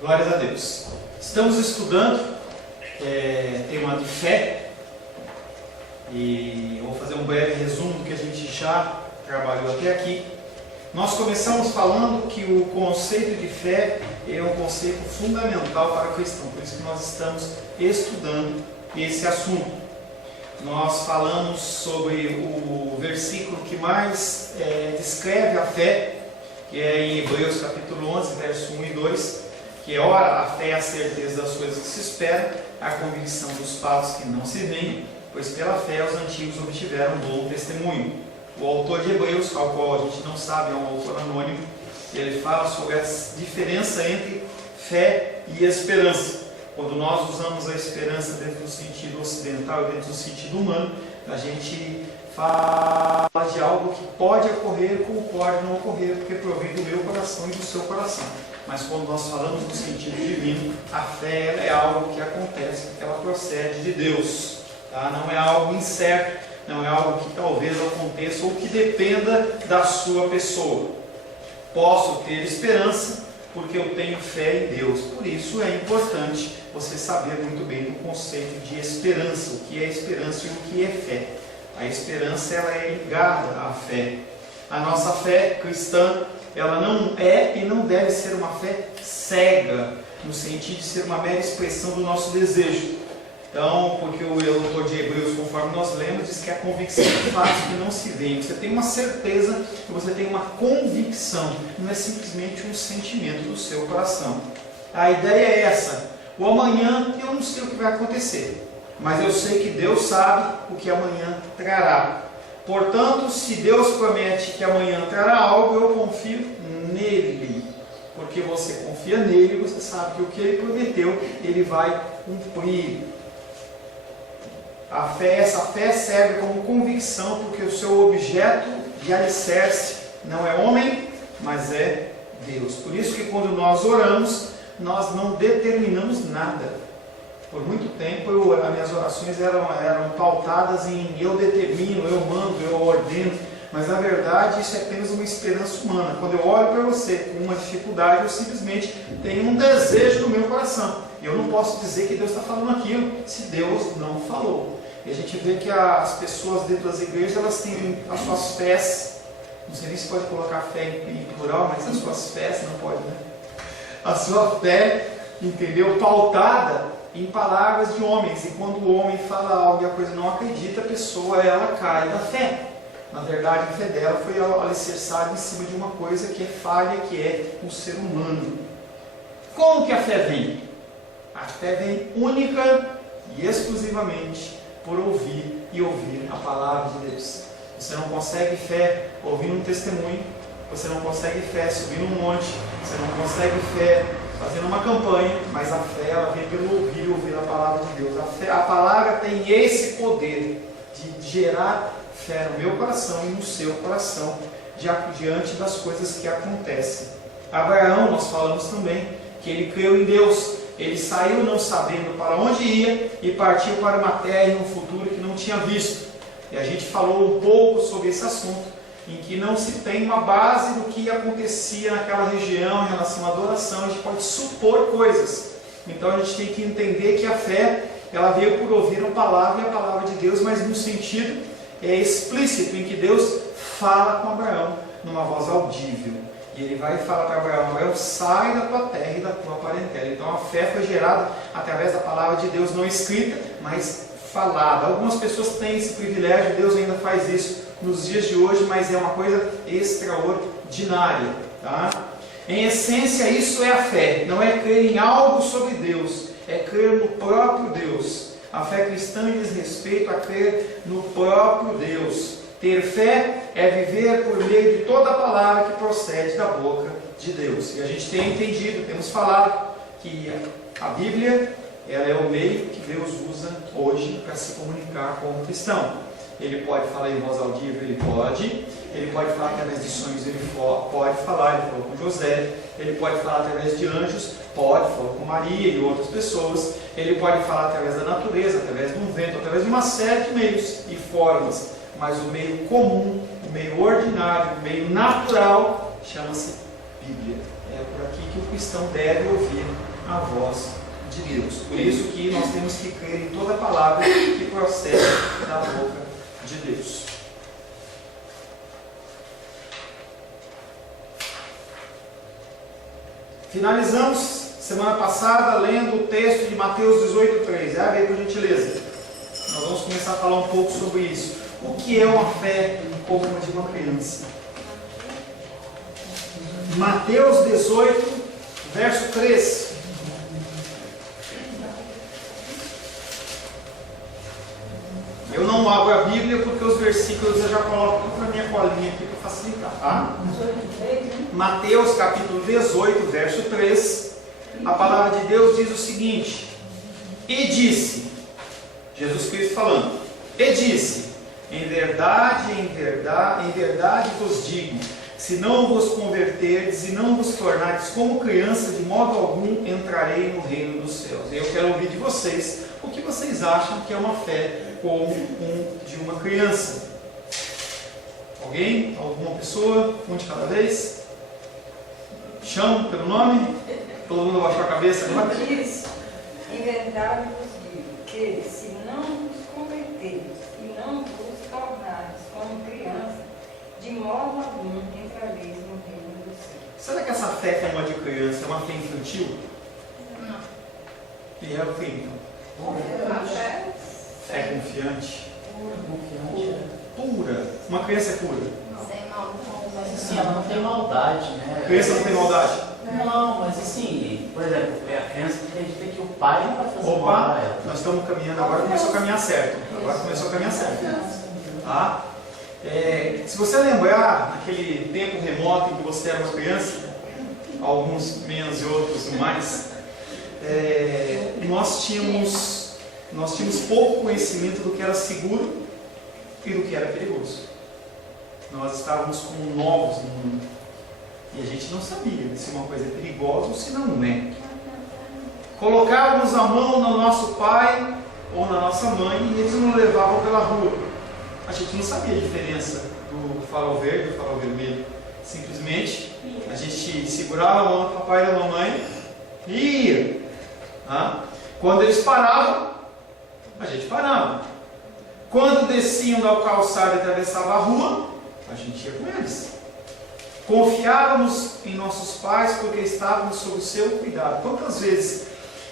Glórias a Deus. Estamos estudando tema de fé e eu vou fazer um breve resumo do que a gente já trabalhou até aqui. Nós começamos falando que o conceito de fé é um conceito fundamental para o cristão, por isso que nós estamos estudando esse assunto. Nós falamos sobre o versículo que mais descreve a fé, que é em Hebreus capítulo 11, verso 1 e 2, que é: ora, a fé é a certeza das coisas que se esperam, a convicção dos fatos que não se veem, pois pela fé os antigos obtiveram bom testemunho. O autor de Hebreus, ao qual a gente não sabe, é um autor anônimo, ele fala sobre a diferença entre fé e esperança. Quando nós usamos a esperança dentro do sentido ocidental e dentro do sentido humano, a gente fala de algo que pode ocorrer como pode não ocorrer, porque provém do meu coração e do seu coração. Mas quando nós falamos no sentido divino, a fé é algo que acontece, porque ela procede de Deus. Tá? Não é algo incerto, não é algo que talvez aconteça ou que dependa da sua pessoa. Posso ter esperança porque eu tenho fé em Deus. Por isso é importante você saber muito bem do conceito de esperança, o que é esperança e o que é fé. A esperança ela é ligada à fé. A nossa fé cristã, ela não é e não deve ser uma fé cega, no sentido de ser uma mera expressão do nosso desejo. Então, porque o autor de Hebreus, conforme nós lemos, diz que a convicção de fatos que não se vê. Você tem uma certeza e você tem uma convicção, não é simplesmente um sentimento do seu coração. A ideia é essa: o amanhã eu não sei o que vai acontecer, mas eu sei que Deus sabe o que amanhã trará. Portanto, se Deus promete que amanhã trará algo, eu confio nele. Porque você confia nele, você sabe que o que ele prometeu, ele vai cumprir. Essa fé serve como convicção, porque o seu objeto de alicerce não é homem, mas é Deus. Por isso que quando nós oramos, nós não determinamos nada. Por muito tempo as minhas orações eram pautadas em eu determino, eu mando, eu ordeno, mas na verdade isso é apenas uma esperança humana. Quando eu olho para você com uma dificuldade, eu simplesmente tenho um desejo no meu coração. E eu não posso dizer que Deus está falando aquilo se Deus não falou. E a gente vê que as pessoas dentro das igrejas, elas têm as suas fés, não sei nem se pode colocar fé em plural, mas as suas fés, não pode, né? A sua fé, entendeu? Pautada em palavras de homens, e quando o homem fala algo e a coisa não acredita, a pessoa ela cai da fé. Na verdade, a fé dela foi alicerçada em cima de uma coisa que é falha, que é o ser humano. Como que a fé vem? A fé vem única e exclusivamente por ouvir e ouvir a palavra de Deus. Você não consegue fé ouvindo um testemunho, você não consegue fé subindo um monte, você não consegue fé fazendo uma campanha, mas a fé ela vem pelo ouvir e ouvir a palavra de Deus. A palavra tem esse poder de gerar fé no meu coração e no seu coração, diante das coisas que acontecem. Abraão, nós falamos também, que ele creu em Deus. Ele saiu não sabendo para onde ia e partiu para uma terra e um futuro que não tinha visto. E a gente falou um pouco sobre esse assunto, em que não se tem uma base do que acontecia naquela região em relação à adoração. A gente pode supor coisas. Então a gente tem que entender que a fé ela veio por ouvir a palavra e a palavra de Deus, mas no sentido explícito, em que Deus fala com Abraão numa voz audível. E ele vai falar para Abraão: Abraão, sai da tua terra e da tua parentela. Então a fé foi gerada através da palavra de Deus, não escrita, mas falada. Algumas pessoas têm esse privilégio, Deus ainda faz isso nos dias de hoje, mas é uma coisa extraordinária. Tá? Em essência, isso é a fé. Não é crer em algo sobre Deus, é crer no próprio Deus. A fé cristã diz respeito a crer no próprio Deus. Ter fé é viver por meio de toda a palavra que procede da boca de Deus. E a gente tem entendido, temos falado que a Bíblia ela é o meio que Deus usa hoje para se comunicar com o cristão. Ele pode falar em voz audível, ele pode falar através de sonhos, ele pode falar, ele falou com José, ele pode falar através de anjos, falou com Maria e outras pessoas, ele pode falar através da natureza, através de um vento, através de uma série de meios e formas, mas o meio comum, o meio ordinário, o meio natural, chama-se Bíblia. É por aqui que o cristão deve ouvir a voz de Deus. Por isso que nós temos que crer em toda palavra que procede da boca de Deus. Finalizamos semana passada lendo o texto de Mateus 18:3. Abre aí por gentileza. Nós vamos começar a falar um pouco sobre isso. O que é uma fé como a de uma criança? Mateus 18, verso 3. Eu não abro a Bíblia porque os versículos eu já coloco tudo na minha colinha aqui para facilitar, tá? Mateus capítulo 18, verso 3. A palavra de Deus diz o seguinte: e disse, Jesus Cristo falando, e disse, em verdade vos digo, se não vos converterdes e não vos tornardes como criança, de modo algum entrarei no reino dos céus. Eu quero ouvir de vocês o que vocês acham que é uma fé como de uma criança. Alguém? Alguma pessoa? Um de cada vez? Chamo pelo nome? Todo mundo abaixou a cabeça agora? Diz, em verdade vos digo, que se não vos converterdes e não vos tornares como criança, de modo algum entrareis no reino dos céus. Será que essa fé como a de criança é uma fé infantil? Não. E é o que então? Fé confiante? Pura. Uma criança é pura? Sem maldade. Mas assim, ela não tem maldade, né? Criança não tem maldade? Não, mas assim, por exemplo, a criança acredita que o pai não vai fazer mal Opa, para ela. nós estamos caminhando, agora começou a caminhar certo. Agora começou a caminhar certo. Tá? Se você lembrar naquele tempo remoto em que você era uma criança, alguns menos e outros mais, nós tínhamos pouco conhecimento do que era seguro e do que era perigoso. Nós estávamos como novos no mundo e a gente não sabia se uma coisa é perigosa ou se não é. Colocávamos a mão no nosso pai ou na nossa mãe e eles nos levavam pela rua. A gente não sabia a diferença do farol verde e do farol vermelho. Simplesmente a gente segurava a mão do papai e da mamãe e ia. Quando eles paravam, a gente parava. Quando desciam da calçada e atravessavam a rua, a gente ia com eles. Confiávamos em nossos pais porque estávamos sob o seu cuidado. Quantas vezes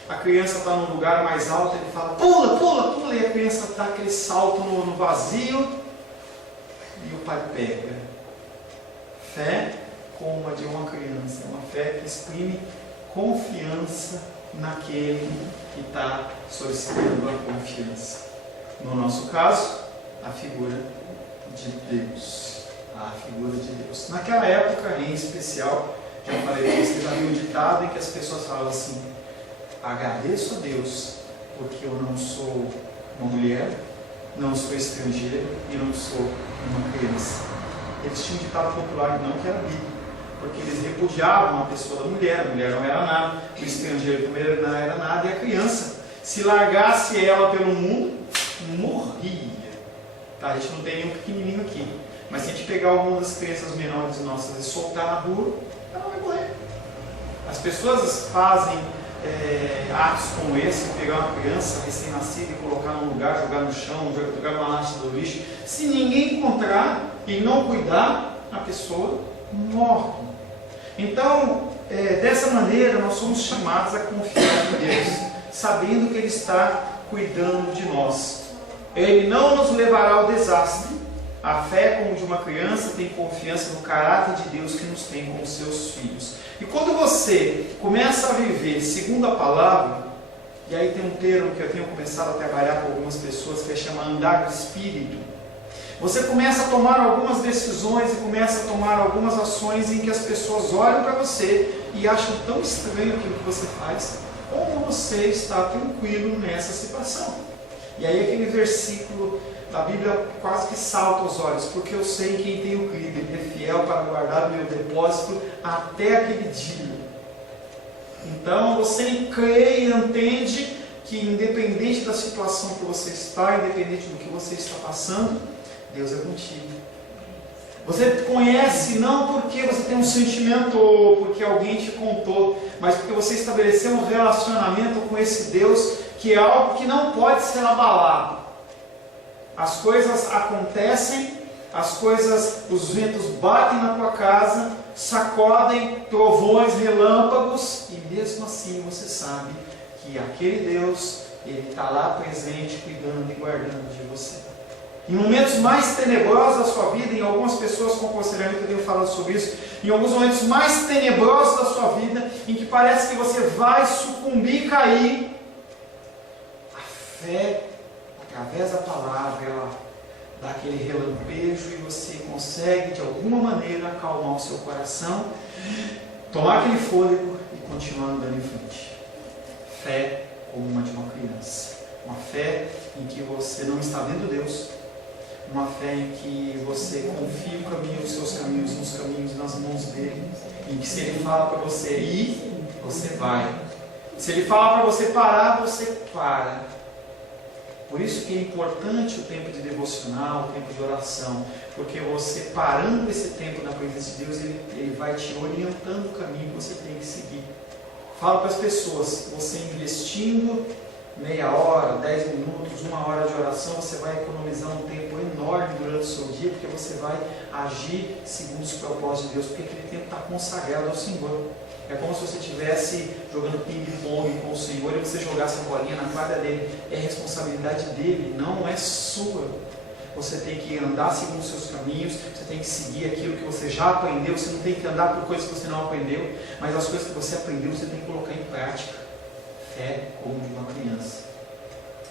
a criança está num lugar mais alto e ele fala, pula, pula, pula, e a criança dá aquele salto no vazio e o pai pega. Fé como a de uma criança, é uma fé que exprime confiança naquele que está solicitando a confiança. No nosso caso, a figura de Deus. A figura de Deus. Naquela época, em especial, já falei para vocês, havia um ditado em que as pessoas falavam assim, agradeço a Deus, porque eu não sou uma mulher, não sou estrangeiro e não sou uma criança. Eles tinham um ditado popular não que era bíblico, porque eles repudiavam a pessoa da mulher, a mulher não era nada, o estrangeiro também não era nada, e a criança, se largasse ela pelo mundo, morria. Tá? A gente não tem nenhum pequenininho aqui, mas se a gente pegar alguma das crianças menores nossas e soltar na rua, ela vai morrer. As pessoas fazem atos como esse, pegar uma criança recém-nascida e colocar num lugar, jogar no chão, jogar numa lata do lixo. Se ninguém encontrar e não cuidar, a pessoa morre. Então, dessa maneira, nós somos chamados a confiar em Deus, sabendo que Ele está cuidando de nós. Ele não nos levará ao desastre. A fé, como de uma criança, tem confiança no caráter de Deus que nos tem como seus filhos. E quando você começa a viver segundo a palavra, e aí tem um termo que eu tenho começado a trabalhar com algumas pessoas que é chamado andar do Espírito, você começa a tomar algumas decisões e começa a tomar algumas ações em que as pessoas olham para você e acham tão estranho aquilo que você faz, como você está tranquilo nessa situação. E aí aquele versículo da Bíblia quase que salta aos olhos, porque eu sei em quem tenho crido, Ele é fiel para guardar o meu depósito até aquele dia. Então você crê e entende que independente da situação que você está, independente do que você está passando, Deus é contigo. Você conhece não porque você tem um sentimento ou porque alguém te contou, mas porque você estabeleceu um relacionamento com esse Deus que é algo que não pode ser abalado. As coisas acontecem, os ventos batem na tua casa, sacodem, trovões, relâmpagos, e mesmo assim você sabe que aquele Deus, Ele está lá presente, cuidando e guardando de você. Em momentos mais tenebrosos da sua vida, em algumas pessoas com aconselhamento eu tenho falado sobre isso, em alguns momentos mais tenebrosos da sua vida, em que parece que você vai sucumbir e cair, a fé, através da palavra, ela dá aquele relampejo e você consegue de alguma maneira acalmar o seu coração, tomar aquele fôlego e continuar andando em frente. Fé como uma de uma criança, uma fé em que você não está vendo Deus, uma fé em que você confia o caminho, os seus caminhos, nos caminhos, nas mãos dele, em que se ele fala para você ir, você vai. Se ele fala para você parar, você para. Por isso que é importante o tempo de devocional, o tempo de oração, porque você parando esse tempo na presença de Deus, ele vai te orientando o caminho que você tem que seguir. Falo para as pessoas, você investindo meia hora, 10 minutos, 1 hora de oração, você vai economizar um tempo enorme durante o seu dia, porque você vai agir segundo os propósitos de Deus, porque aquele tempo está consagrado ao Senhor. É como se você estivesse jogando ping-pong com o Senhor e você jogasse a bolinha na quadra dele. É responsabilidade dele, não é sua. Você tem que andar segundo os seus caminhos, você tem que seguir aquilo que você já aprendeu, você não tem que andar por coisas que você não aprendeu, mas as coisas que você aprendeu você tem que colocar em prática. Fé como de uma criança.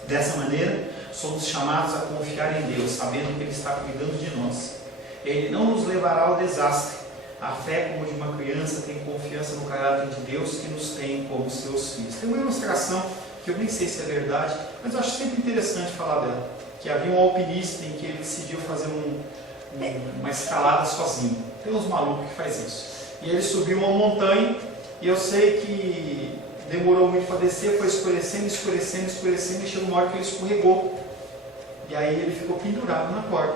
Dessa maneira, somos chamados a confiar em Deus, sabendo que Ele está cuidando de nós. Ele não nos levará ao desastre. A fé como de uma criança tem confiança no caráter de Deus que nos tem como seus filhos. Tem uma ilustração que eu nem sei se é verdade, mas eu acho sempre interessante falar dela. Que havia um alpinista em que ele decidiu fazer uma escalada sozinho. Tem uns malucos que faz isso. E ele subiu uma montanha e eu sei que demorou muito para descer, foi escurecendo, e chegou uma hora que ele escorregou. E aí ele ficou pendurado na corda.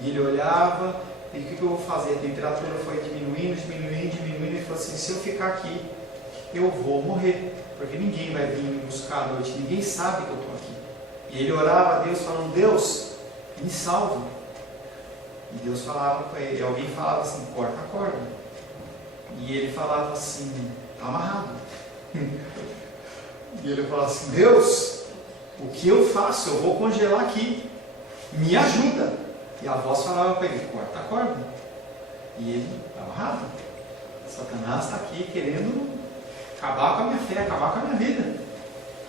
E ele olhava, e o que eu vou fazer? A temperatura foi diminuindo, e ele falou assim, se eu ficar aqui, eu vou morrer, porque ninguém vai vir me buscar à noite, ninguém sabe que eu estou aqui. E ele orava a Deus falando, Deus, me salva. E Deus falava para ele, alguém falava assim, corta a corda. E ele falava assim, está amarrado. E ele falava assim, Deus, o que eu faço? Eu vou congelar aqui, me ajuda. E a voz falava para ele, corta a corda. E ele estava amarrado. Satanás está aqui querendo acabar com a minha fé, acabar com a minha vida.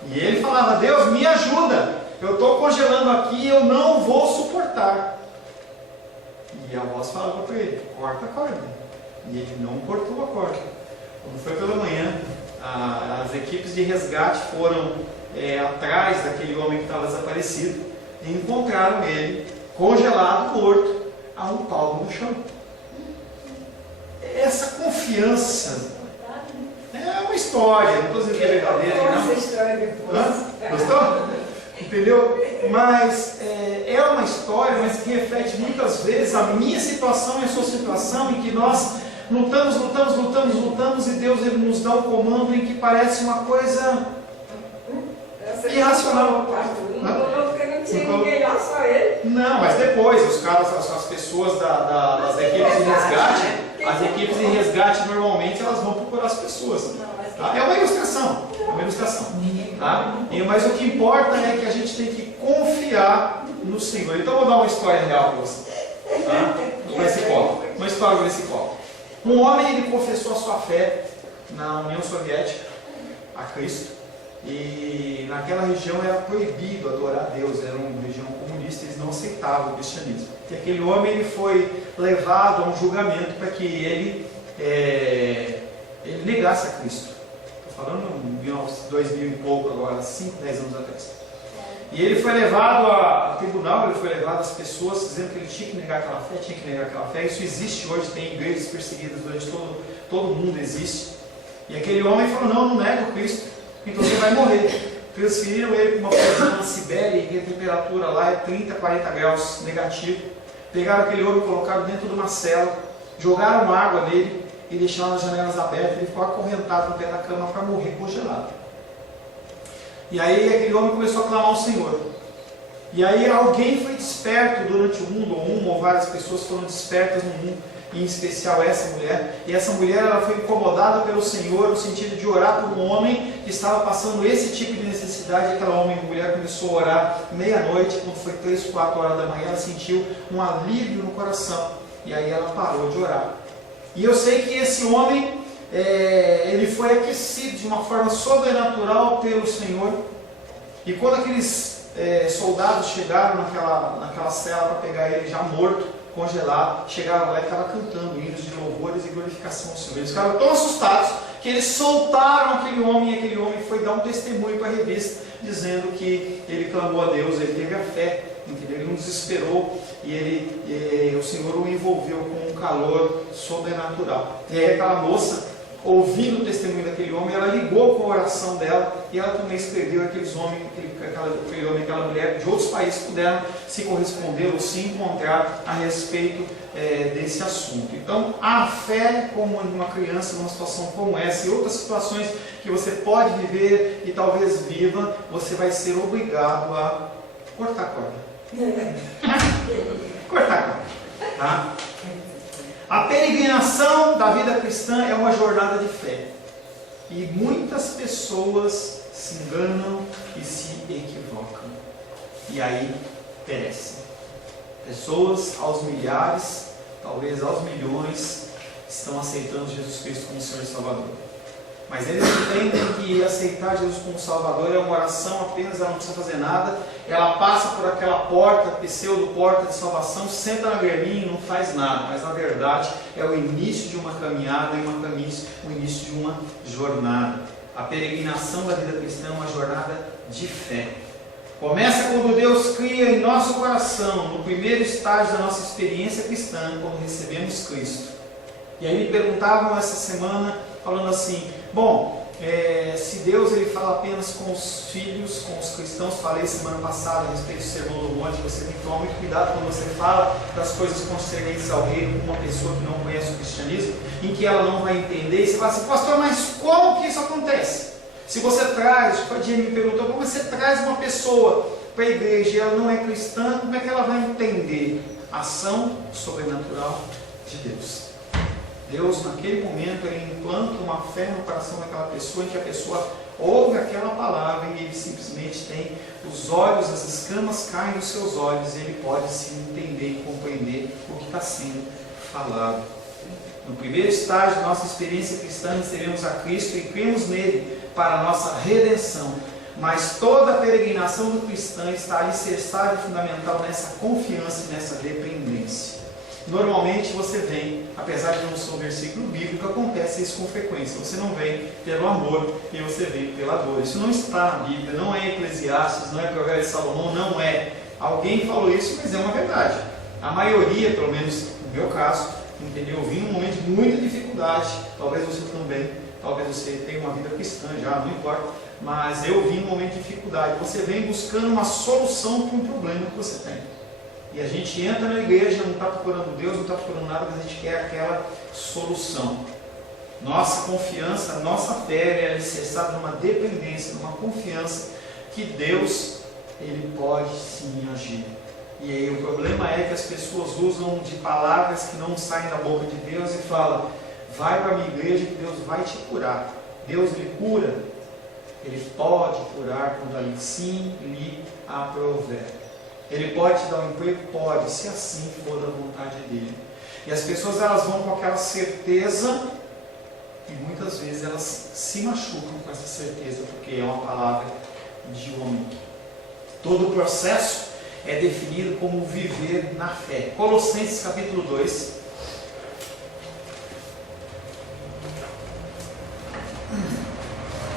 E ele falava, Deus, me ajuda. Eu estou congelando aqui e eu não vou suportar. E a voz falava para ele, corta a corda. E ele não cortou a corda. Quando foi pela manhã, as equipes de resgate foram atrás daquele homem que estava desaparecido e encontraram ele congelado, morto, a um palmo no chão. Essa confiança é uma história, não estou dizendo que é verdadeira, não. Essa história depois. Gostou? Entendeu? Mas é uma história, mas que reflete muitas vezes a minha situação e a sua situação, em que nós lutamos e Deus ele nos dá um comando em que parece uma coisa irracional. Não tinha ninguém lá, só ele. Não, mas depois, os caras, as pessoas das equipes de resgate, as equipes de resgate normalmente elas vão procurar as pessoas. Tá? É uma ilustração. Tá? Mas o que importa é que a gente tem que confiar no Senhor. Então eu vou dar uma história real para você. Tá? Uma história com esse copo. Um homem ele confessou a sua fé na União Soviética, a Cristo. E naquela região era proibido adorar a Deus, era uma região comunista, eles não aceitavam o cristianismo. E aquele homem ele foi levado a um julgamento para que ele negasse a Cristo. Estou falando em 2000 e pouco agora, 5, 10 anos atrás. E ele foi levado a tribunal, ele foi levado às pessoas dizendo que ele tinha que negar aquela fé, Isso existe hoje, tem igrejas perseguidas durante todo o mundo existe. E aquele homem falou, não nego Cristo. Então você vai morrer. Transferiram ele para uma prisão na Sibéria, e a temperatura lá é 30, 40 graus negativo. Pegaram aquele homem, colocaram dentro de uma cela, jogaram água nele e deixaram as janelas abertas. Ele ficou acorrentado no pé da cama para morrer congelado. E aí aquele homem começou a clamar ao Senhor. E aí alguém foi desperto durante o mundo, ou uma ou várias pessoas foram despertas no mundo, em especial essa mulher. E essa mulher, ela foi incomodada pelo Senhor no sentido de orar por um homem que estava passando esse tipo de necessidade. Aquela mulher começou a orar meia-noite, quando foi 3, 4 horas da manhã, ela sentiu um alívio no coração. E aí ela parou de orar. E eu sei que esse homem, ele foi aquecido de uma forma sobrenatural pelo Senhor. E quando aqueles soldados chegaram naquela cela para pegar ele já morto, congelado, chegaram lá e estavam cantando hinos de louvores e glorificação ao Senhor. Eles ficaram tão assustados que eles soltaram aquele homem, e aquele homem foi dar um testemunho para a revista, dizendo que ele clamou a Deus, ele teve a fé, entendeu? Ele não desesperou, e o Senhor o envolveu com um calor sobrenatural. E aí aquela moça, ouvindo o testemunho daquele homem, ela ligou com a oração dela, e ela também escreveu aqueles homens, aquele homem e aquela mulher de outros países puderam se corresponder ou se encontrar a respeito desse assunto. Então, a fé como uma criança numa situação como essa e outras situações que você pode viver e talvez viva, você vai ser obrigado a cortar a corda. Cortar a corda. Tá? A peregrinação da vida cristã é uma jornada de fé. E muitas pessoas se enganam e se equivocam. E aí perecem. Pessoas aos milhares, talvez aos milhões, estão aceitando Jesus Cristo como Senhor e Salvador. Mas eles entendem que aceitar Jesus como Salvador é uma oração apenas, ela não precisa fazer nada. Ela passa por aquela porta, pseudo-porta de salvação, senta na graminha e não faz nada. Mas na verdade é o início de uma caminhada, o início de uma jornada. A peregrinação da vida cristã é uma jornada de fé. Começa quando Deus cria em nosso coração, no primeiro estágio da nossa experiência cristã, quando recebemos Cristo. E aí me perguntavam essa semana, falando assim, bom, se Deus ele fala apenas com os filhos, com os cristãos, falei semana passada a respeito do Sermão do Monte, você tem que tomar muito cuidado quando você fala das coisas concernentes ao reino com uma pessoa que não conhece o cristianismo, em que ela não vai entender, e você fala assim, pastor, mas como que isso acontece? Se você traz, o Padinha me perguntou, como você traz uma pessoa para a igreja e ela não é cristã, como é que ela vai entender a ação sobrenatural de Deus? Deus, naquele momento, ele implanta uma fé no coração daquela pessoa, em que a pessoa ouve aquela palavra e ele simplesmente tem os olhos, as escamas caem dos seus olhos e ele pode se entender e compreender o que está sendo falado. No primeiro estágio da nossa experiência cristã, recebemos a Cristo e cremos nele para a nossa redenção. Mas toda a peregrinação do cristão está alicerçada e fundamental nessa confiança e nessa dependência. Normalmente você vem, apesar de não ser um versículo bíblico, acontece isso com frequência. Você não vem pelo amor e você vem pela dor. Isso não está na Bíblia, não é Eclesiastes, não é Provérbios de Salomão, não é. Alguém falou isso, mas é uma verdade. A maioria, pelo menos no meu caso, entendeu? Eu vim num momento de muita dificuldade. Talvez você também, talvez você tenha uma vida cristã já, não importa. Mas eu vim num momento de dificuldade. Você vem buscando uma solução para um problema que você tem. E a gente entra na igreja, não está procurando Deus, não está procurando nada, mas a gente quer aquela solução. Nossa confiança, nossa fé é alicerçada numa dependência, numa confiança que Deus, ele pode sim agir. E aí o problema é que as pessoas usam de palavras que não saem da boca de Deus e falam, vai para a minha igreja que Deus vai te curar. Deus lhe cura. Ele pode curar quando ali sim lhe aprouver. Ele pode te dar um emprego? Pode, se assim for da vontade dele. E as pessoas elas vão com aquela certeza e muitas vezes elas se machucam com essa certeza, porque é uma palavra de homem. Todo o processo é definido como viver na fé. Colossenses capítulo 2.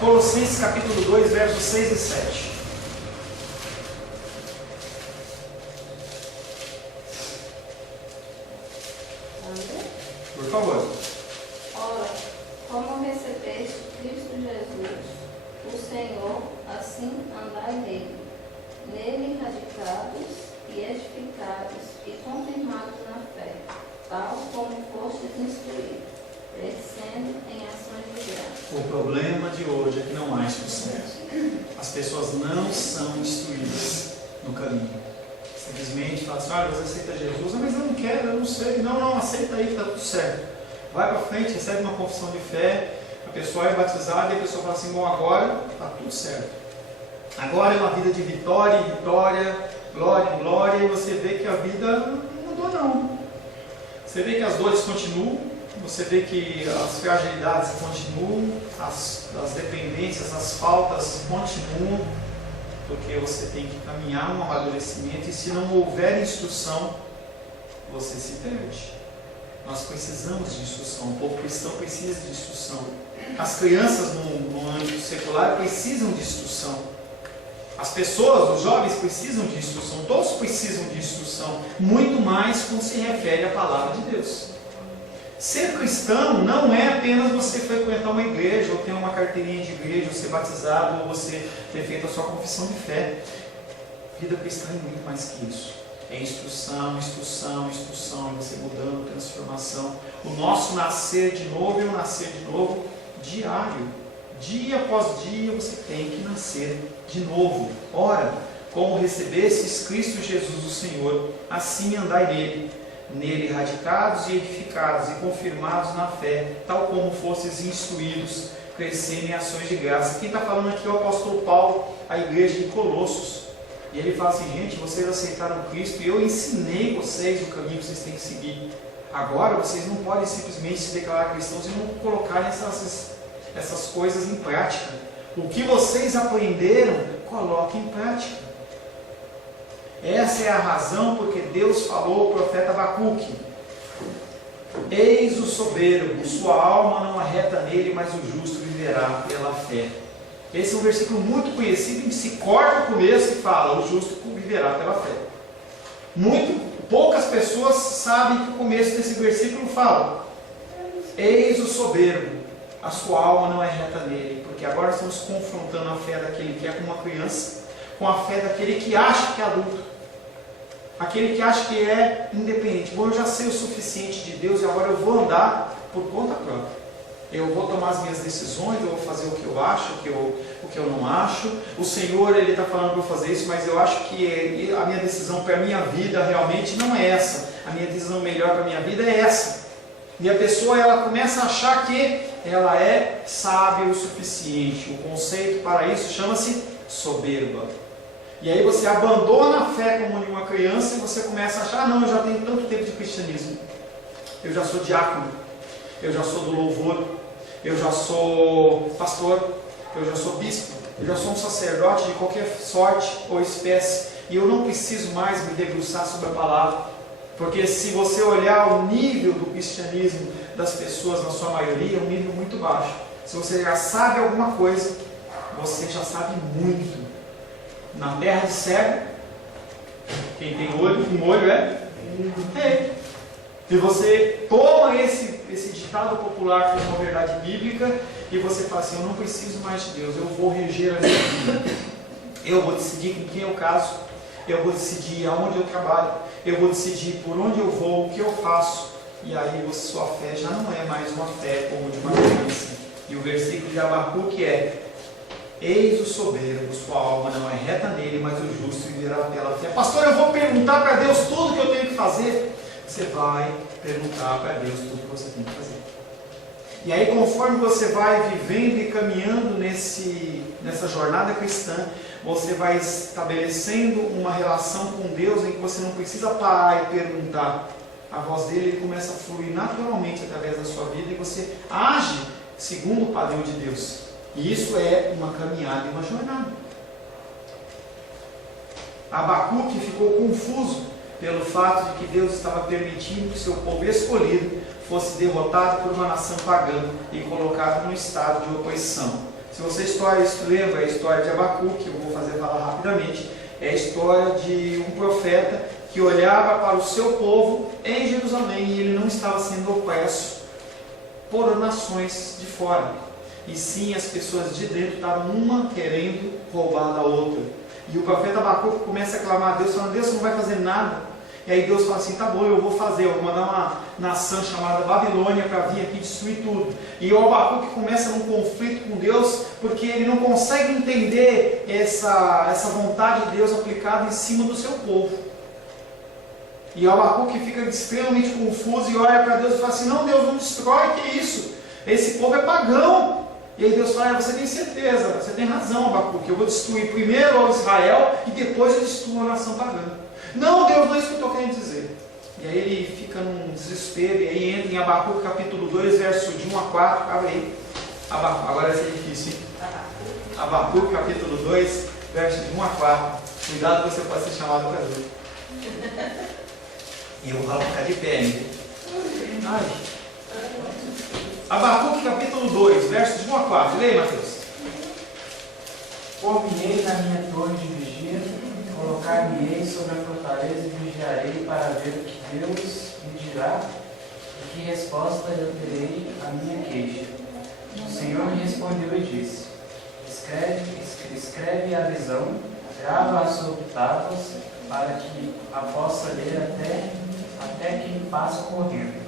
Colossenses capítulo 2, versos 6 e 7. Por favor. Ora, como recebeste Cristo Jesus, o Senhor, assim andai nele, radicados e edificados e confirmados O problema de hoje é que não há instrução. As pessoas não são instruídas no caminho. Simplesmente fala assim, olha, você aceita Jesus? Mas eu não quero, eu não sei. Não, aceita aí que está tudo certo. Vai para frente, recebe uma confissão de fé, a pessoa é batizada e a pessoa fala assim, bom, agora está tudo certo. Agora é uma vida de vitória em vitória, glória em glória, e você vê que a vida não mudou não. Você vê que as dores continuam, você vê que as fragilidades continuam, as dependências, as faltas continuam, porque você tem que caminhar no amadurecimento, e se não houver instrução, você se perde. Nós precisamos de instrução, o povo cristão precisa de instrução. As crianças no âmbito secular precisam de instrução. As pessoas, os jovens precisam de instrução, todos precisam de instrução, muito mais quando se refere à palavra de Deus. Ser cristão não é apenas você frequentar uma igreja, ou ter uma carteirinha de igreja, ou ser batizado, ou você ter feito a sua confissão de fé. Vida cristã é muito mais que isso. É instrução, instrução, instrução, e você mudando, transformação. O nosso nascer de novo é um nascer de novo diário. Dia após dia você tem que nascer de novo. Ora, como recebestes Cristo Jesus o Senhor, assim andai nele. Nele radicados e edificados e confirmados na fé, tal como fostes instruídos, crescendo em ações de graça. Quem está falando aqui é o apóstolo Paulo, a igreja de Colossos. E ele fala assim, gente, vocês aceitaram Cristo e eu ensinei vocês o caminho que vocês têm que seguir. Agora vocês não podem simplesmente se declarar cristãos e não colocarem essas coisas em prática. O que vocês aprenderam, coloquem em prática. Essa é a razão porque Deus falou ao profeta Abacuque: eis o soberbo, sua alma não arreta nele, mas o justo viverá pela fé. Esse é um versículo muito conhecido, em que se corta o começo e fala, o justo viverá pela fé. Poucas pessoas sabem que o começo desse versículo fala: eis o soberbo, a sua alma não é reta nele, porque agora estamos confrontando a fé daquele que é como uma criança, com a fé daquele que acha que é adulto, aquele que acha que é independente. Bom, eu já sei o suficiente de Deus e agora eu vou andar por conta própria. Eu vou tomar as minhas decisões, eu vou fazer o que eu acho, o que eu não acho. O Senhor, Ele está falando para eu fazer isso, mas eu acho que a minha decisão para a minha vida realmente não é essa. A minha decisão melhor para a minha vida é essa. E a pessoa, ela começa a achar que ela é sábia o suficiente. O conceito para isso chama-se soberba. E aí você abandona a fé como de uma criança e você começa a achar, não, eu já tenho tanto tempo de cristianismo. Eu já sou diácono. Eu já sou do louvor, eu já sou pastor, eu já sou bispo, eu já sou um sacerdote de qualquer sorte ou espécie, e eu não preciso mais me debruçar sobre a palavra, porque se você olhar o nível do cristianismo das pessoas, na sua maioria, é um nível muito baixo. Se você já sabe alguma coisa, você já sabe muito. Na terra de cego, quem tem um olho é ele. E você toma esse ditado popular como uma verdade bíblica e você fala assim, eu não preciso mais de Deus, eu vou reger a minha vida. Eu vou decidir com quem eu caso, eu vou decidir aonde eu trabalho, eu vou decidir por onde eu vou, o que eu faço. E aí sua fé já não é mais uma fé como de uma criança. E o versículo de Abacuque é: eis o soberbo, sua alma não é reta nele, mas o justo viverá pela fé. Pastor, eu vou perguntar para Deus tudo que eu tenho que fazer. Você vai perguntar para Deus tudo que você tem que fazer. E aí, conforme você vai vivendo e caminhando nessa jornada cristã, você vai estabelecendo uma relação com Deus em que você não precisa parar e perguntar. A voz dele ele começa a fluir naturalmente através da sua vida e você age segundo o padrão de Deus. E isso é uma caminhada e uma jornada. Abacuque ficou confuso pelo fato de que Deus estava permitindo que seu povo escolhido fosse derrotado por uma nação pagã e colocado num estado de oposição. Se você lembra a história de Abacuque, eu vou falar rapidamente, é a história de um profeta que olhava para o seu povo em Jerusalém e ele não estava sendo opresso por nações de fora. E sim, as pessoas de dentro estavam uma querendo roubar da outra. E o profeta Abacuque começa a clamar a Deus, falando: Deus, você não vai fazer nada. E aí Deus fala assim, tá bom, eu vou fazer, eu vou mandar uma nação chamada Babilônia para vir aqui destruir tudo. E o Abacuque começa num conflito com Deus, porque ele não consegue entender essa vontade de Deus aplicada em cima do seu povo. E o Abacuque fica extremamente confuso e olha para Deus e fala assim, não Deus, não destrói, que isso? Esse povo é pagão. E aí Deus fala, você tem certeza, você tem razão, Abacuque, eu vou destruir primeiro ao Israel e depois eu destruo a nação pagã. Não, Deus, não é isso que eu estou querendo dizer. E aí ele fica num desespero, e aí entra em Abacuque capítulo 2, verso de 1 a 4, abre aí. Agora vai ser difícil, hein? Abacuque capítulo 2, verso de 1 a 4. Cuidado, você pode ser chamado para ver. E eu vou ficar de pé, hein? Ai. Abacuque capítulo 2, versos de 1 a 4. Leia, Mateus. Por-me-ei na minha torre de vigia, colocar-me-ei sobre a fortaleza e vigiarei para ver o que Deus me dirá e que resposta eu terei à minha queixa. O Senhor me respondeu e disse, escreve a visão, grava-a sobre tábuas, para que a possa ler até que me passa correndo.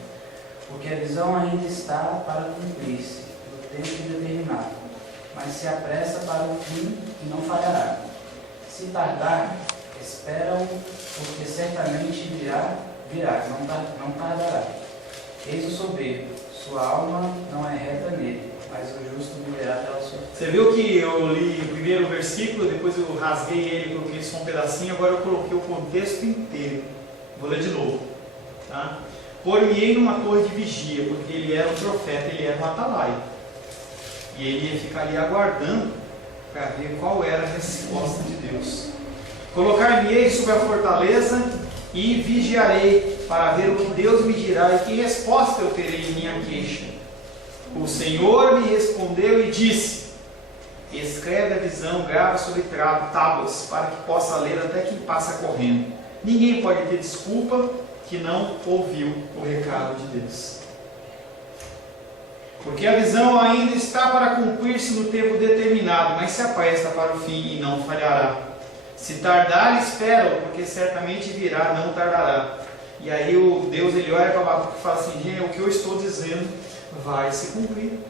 Porque a visão ainda está para cumprir-se, no tempo determinado, mas se apressa para o fim e não falhará. Se tardar, espera-o, porque certamente virá, não tardará. Eis o soberbo, sua alma não é reta nele, mas o justo viverá pela sua fé. Você viu que eu li o primeiro versículo, depois eu rasguei ele, coloquei só um pedacinho, agora eu coloquei o contexto inteiro. Vou ler de novo. Tá? Por-me-ei numa torre de vigia, porque ele era um profeta, ele era um atalaia. E ele ia ficar ali aguardando para ver qual era a resposta de Deus. Colocar-me-ei sobre a fortaleza e vigiarei para ver o que Deus me dirá e que resposta eu terei em minha queixa. O Senhor me respondeu e disse, escreve a visão, grava sobre tábuas, para que possa ler até quem passa correndo. Ninguém pode ter desculpa que não ouviu o recado de Deus. Porque a visão ainda está para cumprir-se no tempo determinado, mas se apresta para o fim e não falhará. Se tardar, espera-o, porque certamente virá, não tardará. E aí o Deus ele olha para Abacuque e fala assim, gente, o que eu estou dizendo vai se cumprir.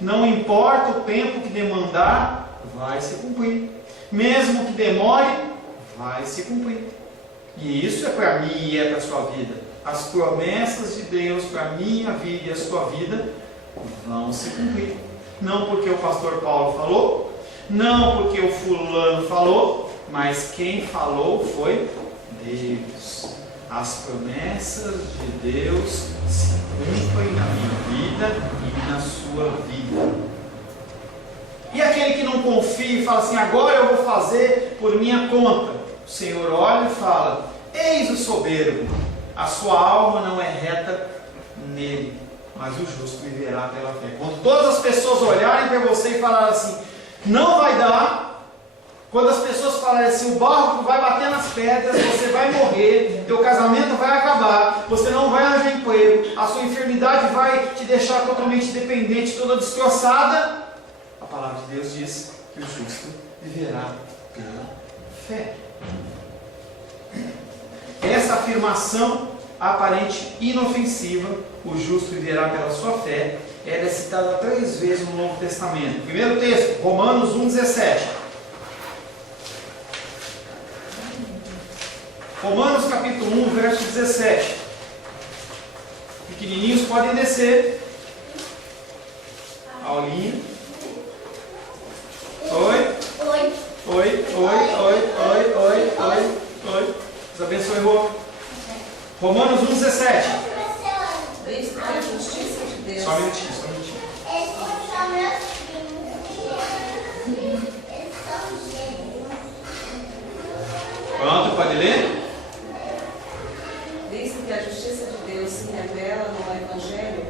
Não importa o tempo que demandar, vai se cumprir. Mesmo que demore, vai se cumprir. E isso é para mim e é para a sua vida. As promessas de Deus para a minha vida e a sua vida vão se cumprir. Não porque o pastor Paulo falou, não porque o fulano falou, mas quem falou foi Deus. As promessas de Deus se cumprem na minha vida e na sua vida. E aquele que não confia e fala assim, agora eu vou fazer por minha conta. O Senhor olha e fala, eis o soberbo, a sua alma não é reta nele, mas o justo viverá pela fé. Quando todas as pessoas olharem para você e falarem assim, não vai dar, quando as pessoas falarem assim, o barro vai bater nas pedras, você vai morrer, teu casamento vai acabar, você não vai arranjar emprego, a sua enfermidade vai te deixar totalmente dependente, toda destroçada, a palavra de Deus diz que o justo viverá pela fé. Essa afirmação aparente inofensiva, o justo viverá pela sua fé, ela é citada 3 vezes no Novo Testamento. Primeiro texto, Romanos 1,17. Romanos capítulo 1, verso 17. Pequenininhos podem descer. Aulinha. Oi. Oi. Oi, oi. Deus abençoe, Rô. Romanos 1,17. Desde que a justiça de Deus. Só um minutinho. Esses são meus filhos. Eles são gêmeos. Pronto, pode ler? Diz que a justiça de Deus se revela no Evangelho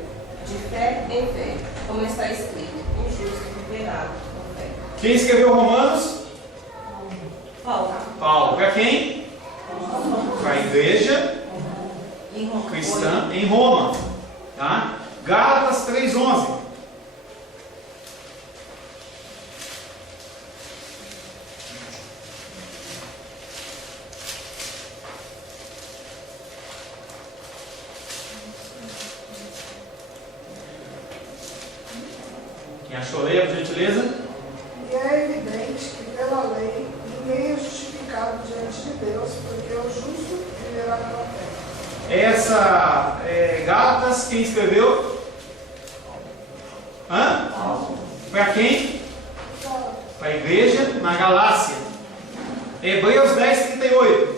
de fé em fé, como está escrito, o justo viverá por fé. Quem escreveu Romanos? Paulo. Paulo. Para quem? Para a igreja cristã em Roma. Tá? Gálatas 3,11. achou? Leia, por gentileza. E é evidente que pela lei ninguém é justificado diante de Deus, porque o justo viverá pela fé. Essa Gálatas, quem escreveu? Hã? Para quem? Para a igreja na Galácia. Hebreus 10, 38.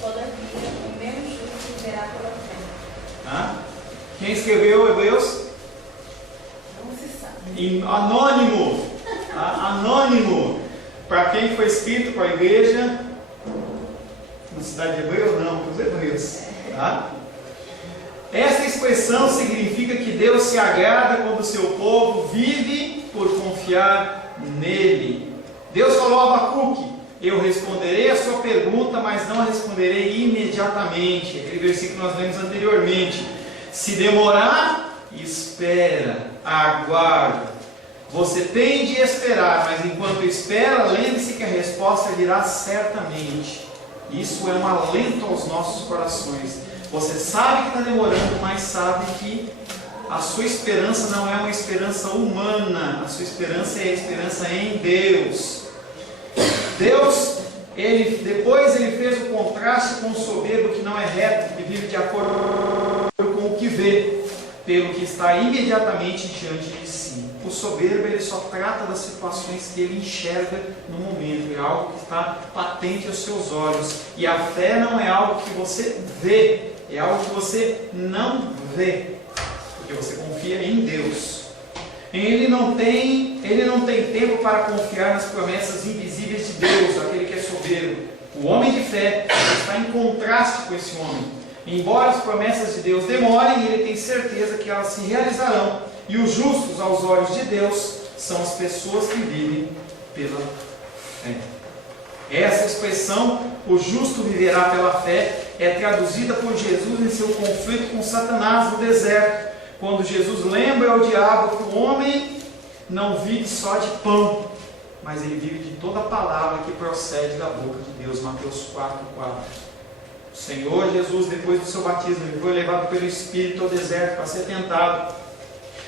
Todavia, o mesmo justo viverá pela fé. Quem escreveu Hebreus? Não se sabe. Anônimo. Anônimo. Para quem foi escrito para a igreja? Na cidade de Hebreus? Não, para os Hebreus. Tá? Essa expressão significa que Deus se agrada quando o seu povo vive por confiar nele. Deus falou a Abacuque: eu responderei a sua pergunta, mas não a responderei imediatamente. Aquele versículo que nós lemos anteriormente. Se demorar, espera, aguarda. Você tem de esperar, mas enquanto espera, lembre-se que a resposta virá certamente. Isso é um alento aos nossos corações. Você sabe que está demorando, mas sabe que a sua esperança não é uma esperança humana. A sua esperança é a esperança em Deus. Deus, depois ele fez o contraste com o soberbo que não é reto, que vive de acordo com o que vê, pelo que está imediatamente diante de si. O soberbo, ele só trata das situações que ele enxerga no momento, é algo que está patente aos seus olhos. E a fé não é algo que você vê, é algo que você não vê, porque você confia em Deus. Ele não tem tempo para confiar nas promessas invisíveis de Deus, aquele que é soberbo. O homem de fé está em contraste com esse homem. Embora as promessas de Deus demorem, ele tem certeza que elas se realizarão. E os justos aos olhos de Deus são as pessoas que vivem pela fé. Essa expressão, o justo viverá pela fé, é traduzida por Jesus em seu conflito com Satanás no deserto, quando Jesus lembra ao diabo que o homem não vive só de pão, mas ele vive de toda palavra que procede da boca de Deus. Mateus 4:4. O Senhor Jesus, depois do seu batismo, ele foi levado pelo Espírito ao deserto para ser tentado.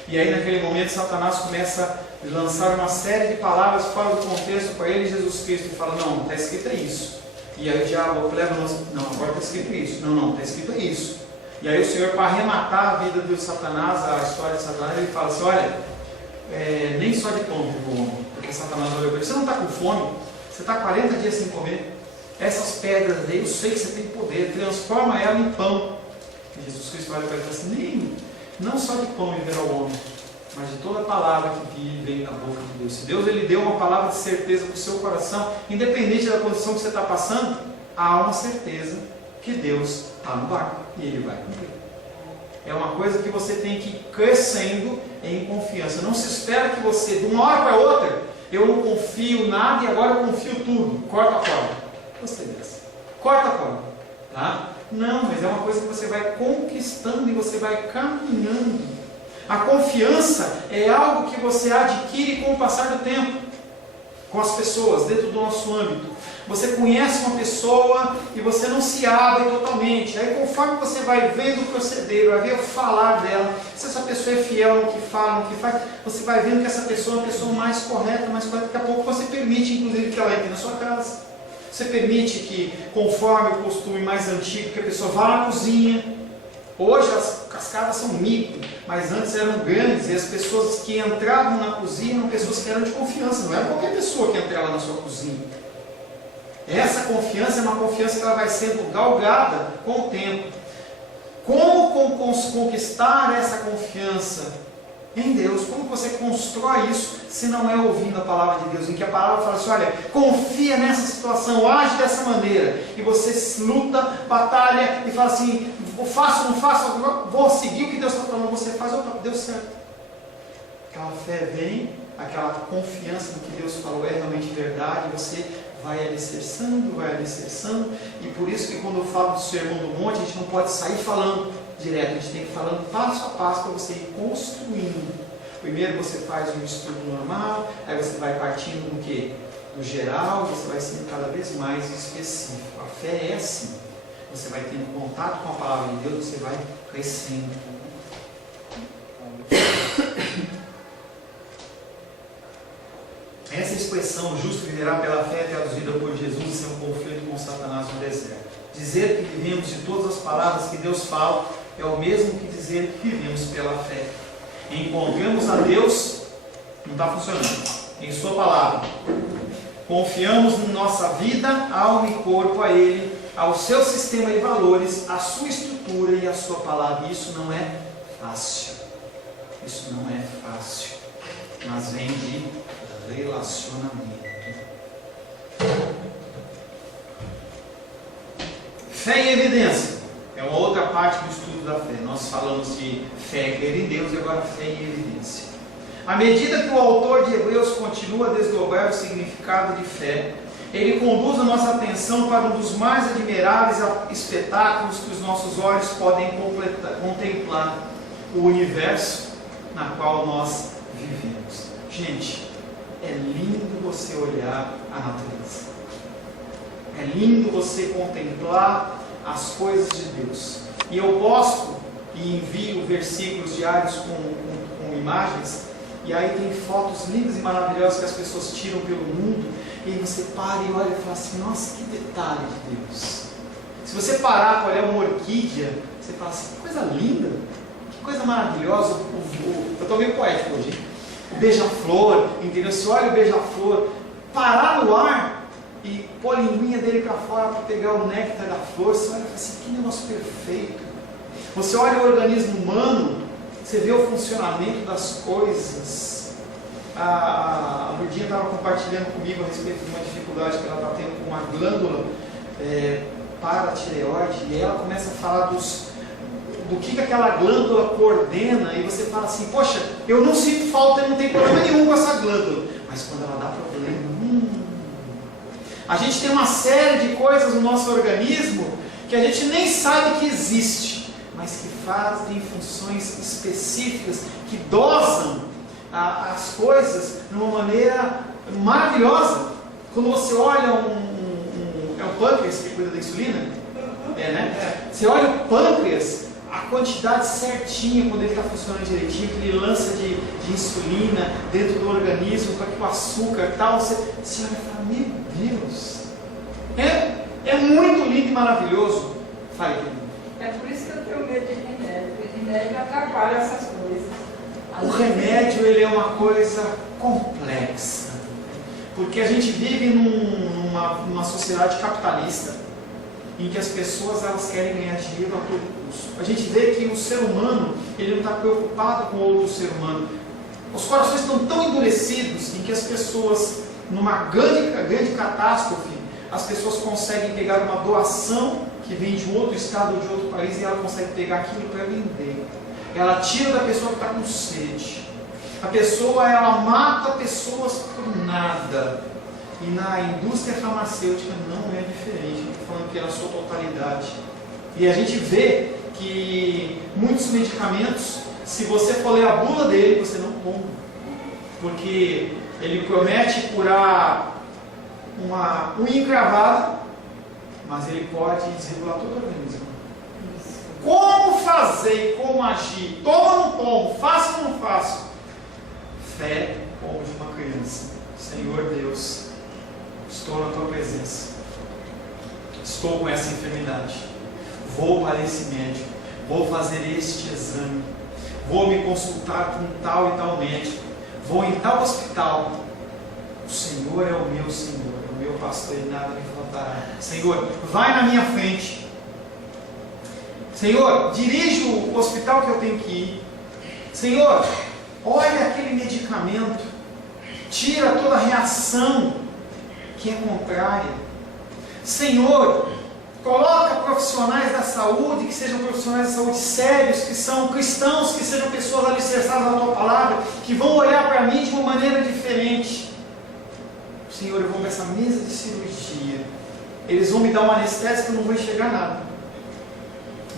E aí naquele momento Satanás começa a lançar uma série de palavras fora do contexto para ele. Jesus Cristo fala: não, está escrito isso. E aí o diabo leva: não, agora está escrito isso. Não, está escrito isso. E aí o Senhor, para arrematar a vida de Satanás, a história de Satanás, ele fala assim: olha, nem só de pão vive o homem. Porque Satanás olhou para ele: você não está com fome? Você está 40 dias sem comer? Essas pedras aí, eu sei que você tem poder, transforma ela em pão. E Jesus Cristo olha para ele e fala assim: não só de pão viverá o homem, mas de toda palavra que vem da boca de Deus. Se Deus ele deu uma palavra de certeza para o seu coração, independente da condição que você está passando, há uma certeza que Deus está no barco e Ele vai cumprir. É uma coisa que você tem que ir crescendo em confiança. Não se espera que você, de uma hora para outra, eu não confio nada e agora eu confio tudo. Corta a corda. Gostei dessa. Corta a corda. Tá? Não, mas é uma coisa que você vai conquistando e você vai caminhando. A confiança é algo que você adquire com o passar do tempo, com as pessoas, dentro do nosso âmbito. Você conhece uma pessoa e você não se abre totalmente. Aí conforme você vai vendo o proceder, vai ver o falar dela, se essa pessoa é fiel no que fala, no que faz, você vai vendo que essa pessoa é uma pessoa mais correta, daqui a pouco você permite inclusive que ela entre na sua casa. Você permite que, conforme o costume mais antigo, que a pessoa vá na cozinha. Hoje as casas são micro, mas antes eram grandes, e as pessoas que entravam na cozinha eram pessoas que eram de confiança, não era qualquer pessoa que entrava na sua cozinha. Essa confiança é uma confiança que ela vai sendo galgada com o tempo. Como conquistar essa confiança em Deus? Como você constrói isso se não é ouvindo a palavra de Deus? Em que a palavra fala assim: olha, confia nessa situação, age dessa maneira. E você luta, batalha e fala assim: faço, não faço, vou seguir o que Deus está falando. Você faz, opa, deu certo. Aquela fé vem, aquela confiança no que Deus falou é realmente verdade. Você vai alicerçando, e por isso que quando eu falo do Sermão do Monte, a gente não pode sair falando de direto, a gente tem que ir falando passo a passo para você ir construindo. Primeiro você faz um estudo normal, aí você vai partindo do quê? Do geral, você vai sendo cada vez mais específico. A fé é assim. Você vai tendo contato com a palavra de Deus, você vai crescendo. Essa expressão, justo viverá pela fé, é traduzida por Jesus em seu conflito com Satanás no deserto. Dizer que vivemos de todas as palavras que Deus fala é o mesmo que dizer que vivemos pela fé. Encontramos a Deus, não está funcionando, em sua palavra. Confiamos em nossa vida, alma e corpo a Ele, ao seu sistema de valores, à sua estrutura e à sua palavra. Isso não é fácil. Isso não é fácil. Mas vem de relacionamento. Fé e evidência. É uma outra parte do estudo da fé. Nós falamos de fé e crer em Deus e agora fé e evidência. À medida que o autor de Hebreus continua a desdobrar o significado de fé, ele conduz a nossa atenção para um dos mais admiráveis espetáculos que os nossos olhos podem contemplar, o universo na qual nós vivemos. Gente, é lindo você olhar a natureza. É lindo você contemplar as coisas de Deus. E eu posto e envio versículos diários com imagens, e aí tem fotos lindas e maravilhosas que as pessoas tiram pelo mundo, e aí você para e olha e fala assim, nossa, que detalhe de Deus. Se você parar para olhar uma orquídea, você fala assim, que coisa linda, que coisa maravilhosa. Eu estou meio poético hoje, hein? O beija-flor, entendeu? Se olha o beija-flor, parar no ar e pôr a linguinha dele para fora para pegar o néctar da flor, você olha e fala assim, que negócio perfeito. Você olha o organismo humano, você vê o funcionamento das coisas. A Lurdinha estava compartilhando comigo a respeito de uma dificuldade que ela está tendo com uma glândula paratireoide, e ela começa a falar do que aquela glândula coordena, e você fala assim, poxa, eu não sinto falta, eu não tenho problema nenhum com essa glândula, mas quando ela dá problema, a gente tem uma série de coisas no nosso organismo que a gente nem sabe que existe, mas que fazem funções específicas, que dosam as coisas de uma maneira maravilhosa. Quando você olha é o pâncreas que cuida da insulina? Né? Você olha o pâncreas, a quantidade certinha, quando ele está funcionando direitinho, que ele lança de insulina dentro do organismo, para que o açúcar e tal, você olha e fala, meu Deus, é muito lindo e maravilhoso. Fale, querido. É por isso que eu tenho medo de remédio, porque remédio atrapalha essas coisas. O remédio, ele é uma coisa complexa, porque a gente vive numa sociedade capitalista, em que as pessoas elas querem ganhar dinheiro a todo custo. A gente vê que o ser humano, ele não está preocupado com outro ser humano. Os corações estão tão endurecidos em que as pessoas, numa grande catástrofe, as pessoas conseguem pegar uma doação que vem de um outro estado ou de outro país, e ela consegue pegar aquilo para vender. Ela tira da pessoa que está com sede. A pessoa, ela mata pessoas por nada. E na indústria farmacêutica não é diferente, estou falando que é na sua totalidade. E a gente vê que muitos medicamentos, se você for ler a bula dele, você não compra. Porque ele promete curar uma unha encravada, mas ele pode desregular todo o organismo. Como fazer e como agir? Tomo ou não tomo? Faço ou não faço? Fé como de uma criança. Senhor Deus, estou na tua presença. Estou com essa enfermidade. Vou para esse médico. Vou fazer este exame. Vou me consultar com tal e tal médico. Vou em tal hospital. O Senhor é o meu Senhor, o meu pastor, e nada me faltará. Senhor, vai na minha frente. Senhor, dirige o hospital que eu tenho que ir. Senhor, olha aquele medicamento, tira toda a reação que é contrária. Senhor, coloca profissionais da saúde, que sejam profissionais da saúde sérios, que são cristãos, que sejam pessoas alicerçadas na tua palavra, que vão olhar para mim de uma maneira diferente. Senhor, eu vou para essa mesa de cirurgia, eles vão me dar uma anestésica, eu não vou enxergar nada.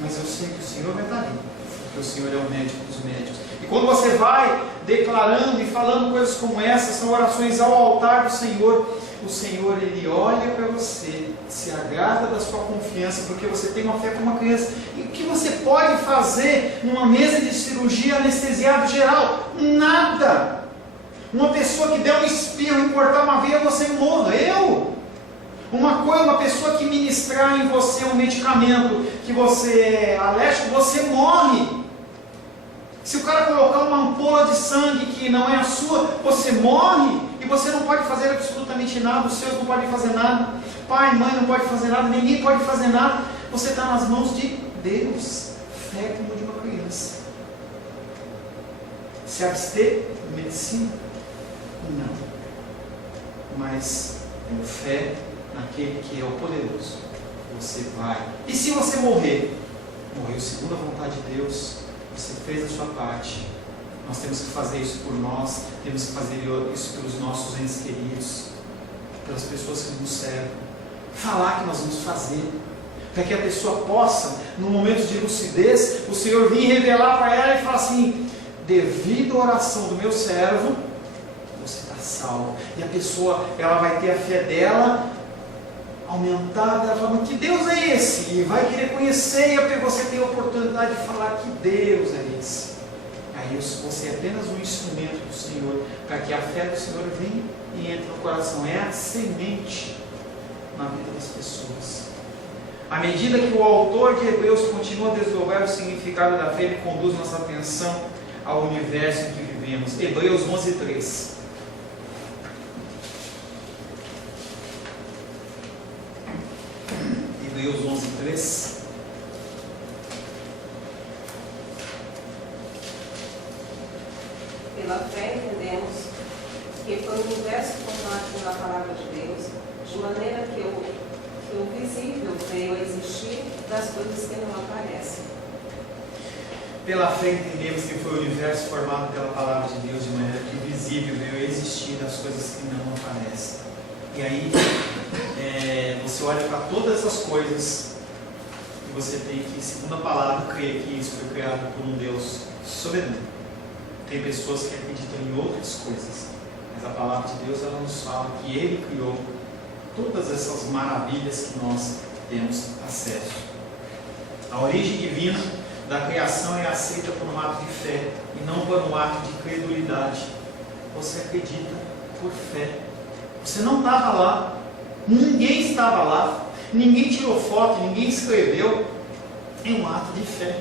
mas eu sei que o Senhor vai estar ali, porque o Senhor é o médico dos médicos. E quando você vai declarando e falando coisas como essas, são orações ao altar do Senhor, o Senhor, Ele olha para você, se agrada da sua confiança, porque você tem uma fé como uma criança. E o que você pode fazer numa mesa de cirurgia anestesiado geral? Nada! Uma pessoa que der um espirro e cortar uma veia, você morreu! Uma pessoa que ministrar em você um medicamento que você é alérgico, você morre! Se o cara colocar uma ampola de sangue que não é a sua, você morre e você não pode fazer absolutamente nada, os seus não podem fazer nada, pai, mãe não pode fazer nada, ninguém pode fazer nada, você está nas mãos de Deus, fé como de uma criança. Se abster de medicina? Não. Mas com fé naquele que é o poderoso, você vai. E se você morreu segundo a vontade de Deus, você fez a sua parte. Nós temos que fazer isso por nós, temos que fazer isso pelos nossos entes queridos, pelas pessoas que nos servem. Falar que nós vamos fazer, para que a pessoa possa, no momento de lucidez, o Senhor vir revelar para ela e falar assim: devido à oração do meu servo, você está salvo. E a pessoa, ela vai ter a fé dela aumentada, ela fala: que Deus é esse? E vai querer conhecer, e você tem a oportunidade de falar que Deus é esse. Aí você é apenas um instrumento do Senhor, para que a fé do Senhor venha e entre no coração. É a semente na vida das pessoas. À medida que o autor de Hebreus continua a desdobrar o significado da fé, ele conduz nossa atenção ao universo em que vivemos. Hebreus 11:3. Hebreus 11:3. Pela fé entendemos que foi o universo formado pela palavra de Deus, de maneira que o visível veio a existir das coisas que não aparecem. Pela fé entendemos que foi o universo formado pela palavra de Deus, de maneira que o visível veio a existir das coisas que não aparecem. E aí você olha para todas essas coisas e você tem que, segundo a palavra, crer que isso foi criado por um Deus soberano. Tem pessoas que acreditam em outras coisas, mas a palavra de Deus, ela nos fala que Ele criou todas essas maravilhas que nós temos acesso. A origem divina da criação é aceita por um ato de fé e não por um ato de credulidade. Você acredita por fé. Você não estava lá, ninguém estava lá, ninguém tirou foto, ninguém escreveu. É um ato de fé.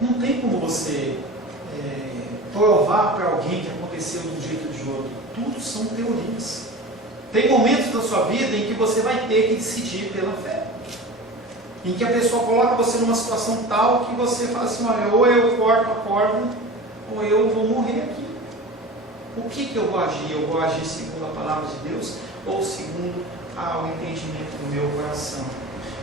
Não tem como você provar para alguém que aconteceu de um jeito ou de outro. Tudo são teorias. Tem momentos da sua vida em que você vai ter que decidir pela fé, em que a pessoa coloca você numa situação tal que você fala assim: olha, ou eu corto a corda, ou eu vou morrer aqui. O que eu vou agir? Eu vou agir segundo a palavra de Deus ou segundo o entendimento do meu coração?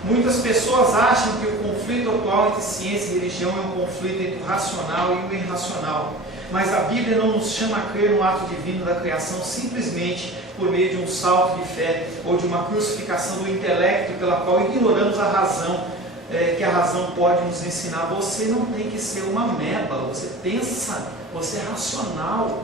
Muitas pessoas acham que o conflito atual entre ciência e religião é um conflito entre o racional e o irracional. Mas a Bíblia não nos chama a crer no ato divino da criação simplesmente por meio de um salto de fé ou de uma crucificação do intelecto pela qual ignoramos a razão, que a razão pode nos ensinar. Você não tem que ser uma ameba, você pensa, você é racional.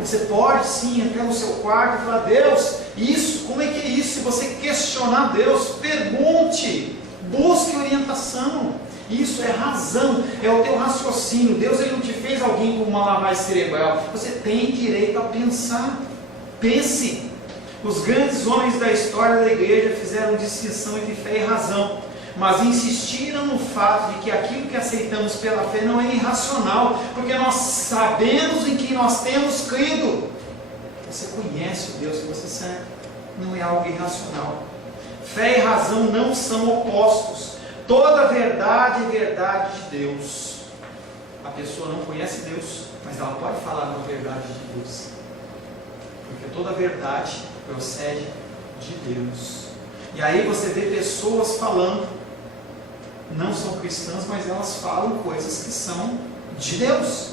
Você pode sim entrar no seu quarto e falar: Deus, isso, como é que é isso? Se você questionar Deus, pergunte, busque orientação. Isso é razão, é o teu raciocínio. Deus, ele não te fez alguém com uma lavagem cerebral. Você tem direito a pensar. Pense. Os grandes homens da história da igreja fizeram distinção entre fé e razão, mas insistiram no fato de que aquilo que aceitamos pela fé não é irracional, porque nós sabemos em que nós temos crido. Você conhece o Deus que você serve, não é algo irracional. Fé e razão não são opostos. Toda verdade é verdade de Deus. A pessoa não conhece Deus, mas ela pode falar da verdade de Deus, porque toda verdade procede de Deus. E aí você vê pessoas falando, não são cristãs, mas elas falam coisas que são de Deus.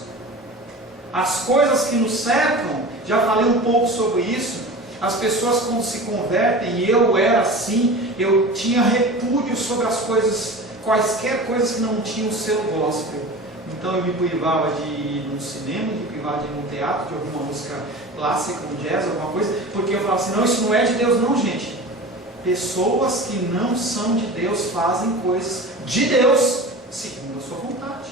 As coisas que nos cercam, já falei um pouco sobre isso. As pessoas, quando se convertem, e eu era assim, eu tinha repúdio sobre as coisas quaisquer coisas que não tinham o selo gospel. Então eu me privava de ir num cinema, me privava de ir num teatro, de ouvir uma música clássica, um jazz, alguma coisa, porque eu falava assim, não, isso não é de Deus não, gente. Pessoas que não são de Deus fazem coisas de Deus, segundo a sua vontade.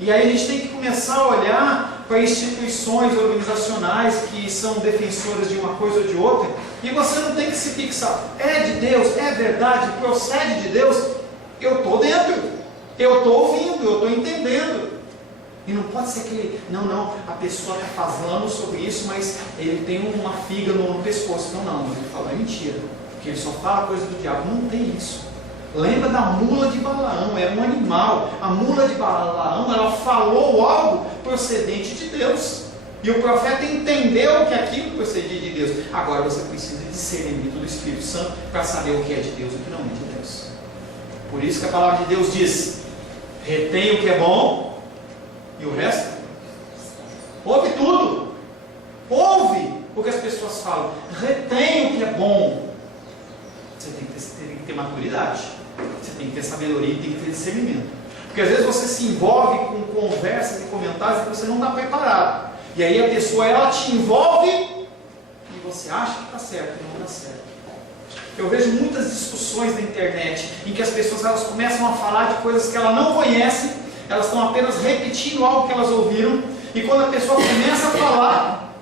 E aí a gente tem que começar a olhar para instituições organizacionais que são defensoras de uma coisa ou de outra, e você não tem que se fixar, é de Deus, é verdade, procede de Deus, eu estou dentro, eu estou ouvindo, eu estou entendendo. E não pode ser que, não, a pessoa está falando sobre isso, mas ele tem uma figa no pescoço. Não, ele fala, é mentira, porque ele só fala coisa do diabo. Não tem isso. Lembra da mula de Balaão, era um animal. A mula de Balaão, ela falou algo procedente de Deus. E o profeta entendeu que aquilo procedia de Deus. Agora você precisa de discernimento do Espírito Santo para saber o que é de Deus e o que não é de Deus. Por isso que a palavra de Deus diz, retém o que é bom, e o resto? Ouve tudo. Ouve o que as pessoas falam. Retém o que é bom. Você tem que ter maturidade. Você tem que ter sabedoria e tem que ter discernimento. Porque às vezes você se envolve com conversas e comentários que você não está preparado. E aí a pessoa, ela te envolve e você acha que está certo e não está certo. Eu vejo muitas discussões na internet em que as pessoas elas começam a falar de coisas que ela não conhece. Elas estão apenas repetindo algo que elas ouviram, e quando a pessoa começa a falar,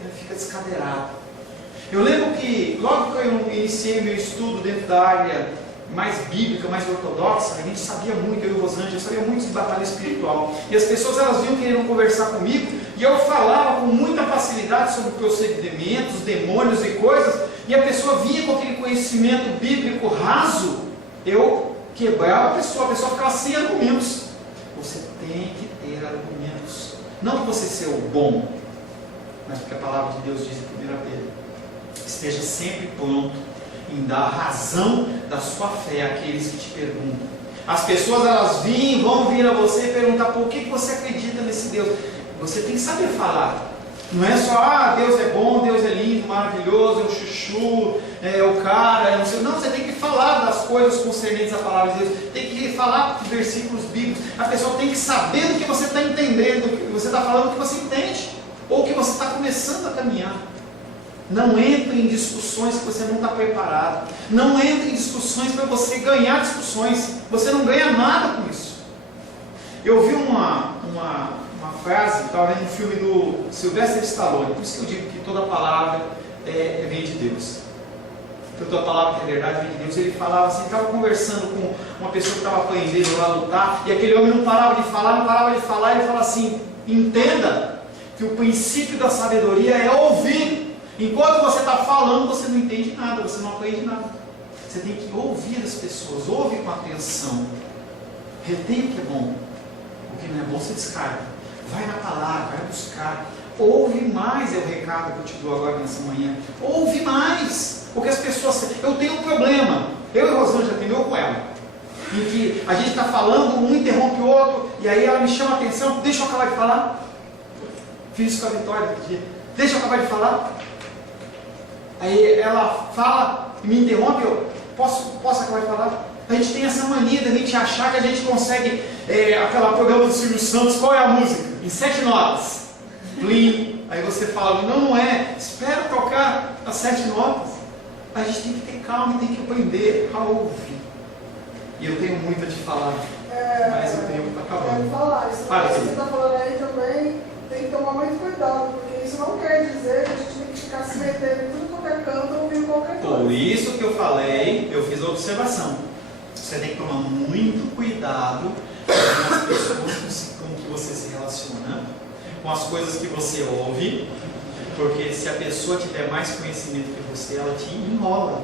ela fica descadeirada. Eu lembro que, logo que eu iniciei meu estudo dentro da área mais bíblica, mais ortodoxa, a gente sabia muito, eu e o Rosângela, sabia muito de batalha espiritual. E as pessoas elas vinham querendo conversar comigo, e eu falava com muita facilidade sobre procedimentos, demônios e coisas, e a pessoa vinha com aquele conhecimento bíblico raso, eu quebrava a pessoa ficava sem argumentos. Você tem que ter argumentos. Não que você seja o bom, mas porque a palavra de Deus diz em 1 Pedro: esteja sempre pronto em dar razão da sua fé àqueles que te perguntam. As pessoas elas vão vir a você e perguntar por que você acredita nesse Deus. Você tem que saber falar. Não é só, Deus é bom, Deus é lindo, maravilhoso, é o chuchu, é o cara, é não sei. Não, você tem que falar das coisas concernentes à palavra de Deus. Tem que falar dos versículos bíblicos. A pessoa tem que saber do que você está entendendo, do que você está falando, do que você entende, ou que você está começando a caminhar. Não entre em discussões que você não está preparado. Não entre em discussões para você ganhar discussões. Você não ganha nada com isso. Eu vi uma frase, estava vendo um filme do Sylvester Stallone, por isso que eu digo que toda palavra vem de Deus. Toda palavra que é verdade vem de Deus. Ele falava assim, estava conversando com uma pessoa que estava aprendendo lá a lutar, e aquele homem não parava de falar, e ele falava assim, entenda que o princípio da sabedoria é ouvir. Enquanto você está falando, você não entende nada, você não aprende nada. Você tem que ouvir as pessoas, ouve com atenção. Retém o que é bom. O que não é bom, você descarta. Vai na palavra, vai buscar. Ouve mais, é o recado que eu te dou agora nessa manhã. Ouve mais. Porque as pessoas... Eu tenho um problema. Eu e a Rosângela já tenho com ela. Em que a gente está falando, um interrompe o outro, e aí ela me chama a atenção. Deixa eu acabar de falar. Fiz isso com a Vitória aquele dia. Deixa eu acabar de falar. Aí ela fala e me interrompe. Eu posso acabar de falar? A gente tem essa mania de a gente achar que a gente consegue aquela programa do Silvio Santos, qual é a música? Em 7 notas. Plim. Aí você fala, não é. Espera tocar as 7 notas. A gente tem que ter calma e tem que aprender a ouvir. E eu tenho muito a te falar, mas o tempo está acabando. Quero falar, isso que você está falando aí também tem que tomar muito cuidado, porque isso não quer dizer que a gente tem que ficar se metendo em tudo qualquer canto ouvindo qualquer coisa. Por isso que eu falei, eu fiz a observação. Você tem que tomar muito cuidado com as pessoas com que você se relaciona, com as coisas que você ouve, porque se a pessoa tiver mais conhecimento que você, ela te enrola.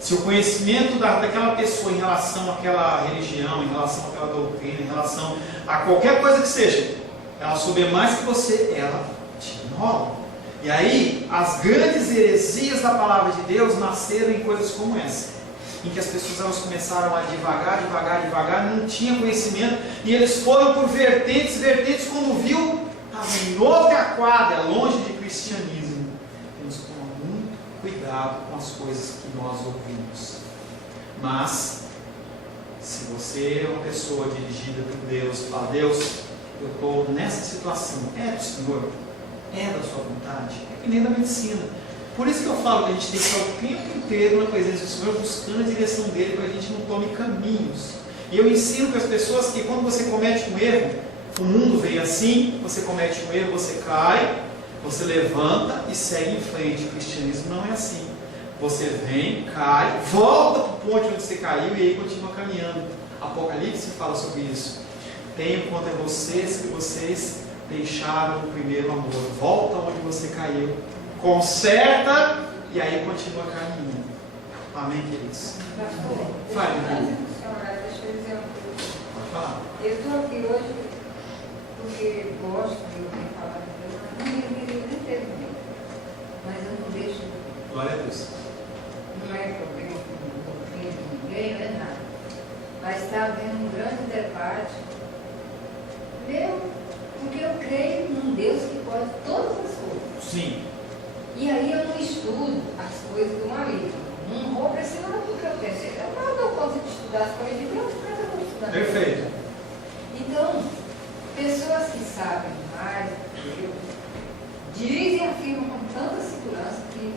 Se o conhecimento daquela pessoa em relação àquela religião, em relação àquela doutrina, em relação a qualquer coisa que seja, ela souber mais que você, ela te enrola. E aí, as grandes heresias da palavra de Deus nasceram em coisas como essa, em que as pessoas elas começaram a devagar, não tinham conhecimento, e eles foram por vertentes, quando viu, estavam em outra quadra, longe de cristianismo. Temos que tomar muito cuidado com as coisas que nós ouvimos. Mas você é uma pessoa dirigida por Deus, fala, Deus, eu estou nessa situação, é do Senhor? É da sua vontade? É que nem da medicina. Por isso que eu falo que a gente tem que estar o tempo inteiro na presença do Senhor, buscando a direção dele, para que a gente não tome caminhos. E eu ensino para as pessoas que quando você comete um erro, o mundo vem assim, você comete um erro, você cai, você levanta e segue em frente. O cristianismo não é assim. Você vem, cai, volta para o ponto onde você caiu e aí continua caminhando. Apocalipse fala sobre isso. Tenho contra vocês que vocês deixaram o primeiro amor. Volta onde você caiu, conserta e aí continua caminhando. Amém, queridos? Pastor, Fale, deixa eu dizer uma coisa. Pode falar. Eu estou aqui hoje porque gosto de ouvir falar de Deus, mas não deveria nem ter medo. Mas eu não deixo. Glória a Deus. Não é problema com doutrina de ninguém, não é nada. Mas está havendo um grande debate. Porque eu creio num Deus que pode todas as coisas. Sim. E aí eu não estudo as coisas do marido. Não vou para esse lado porque eu penso, eu não dou conta de estudar as coisas de Deus, mas eu vou estudar. Perfeito. Então, pessoas que sabem mais do que eu dizem e afirmam com tanta segurança que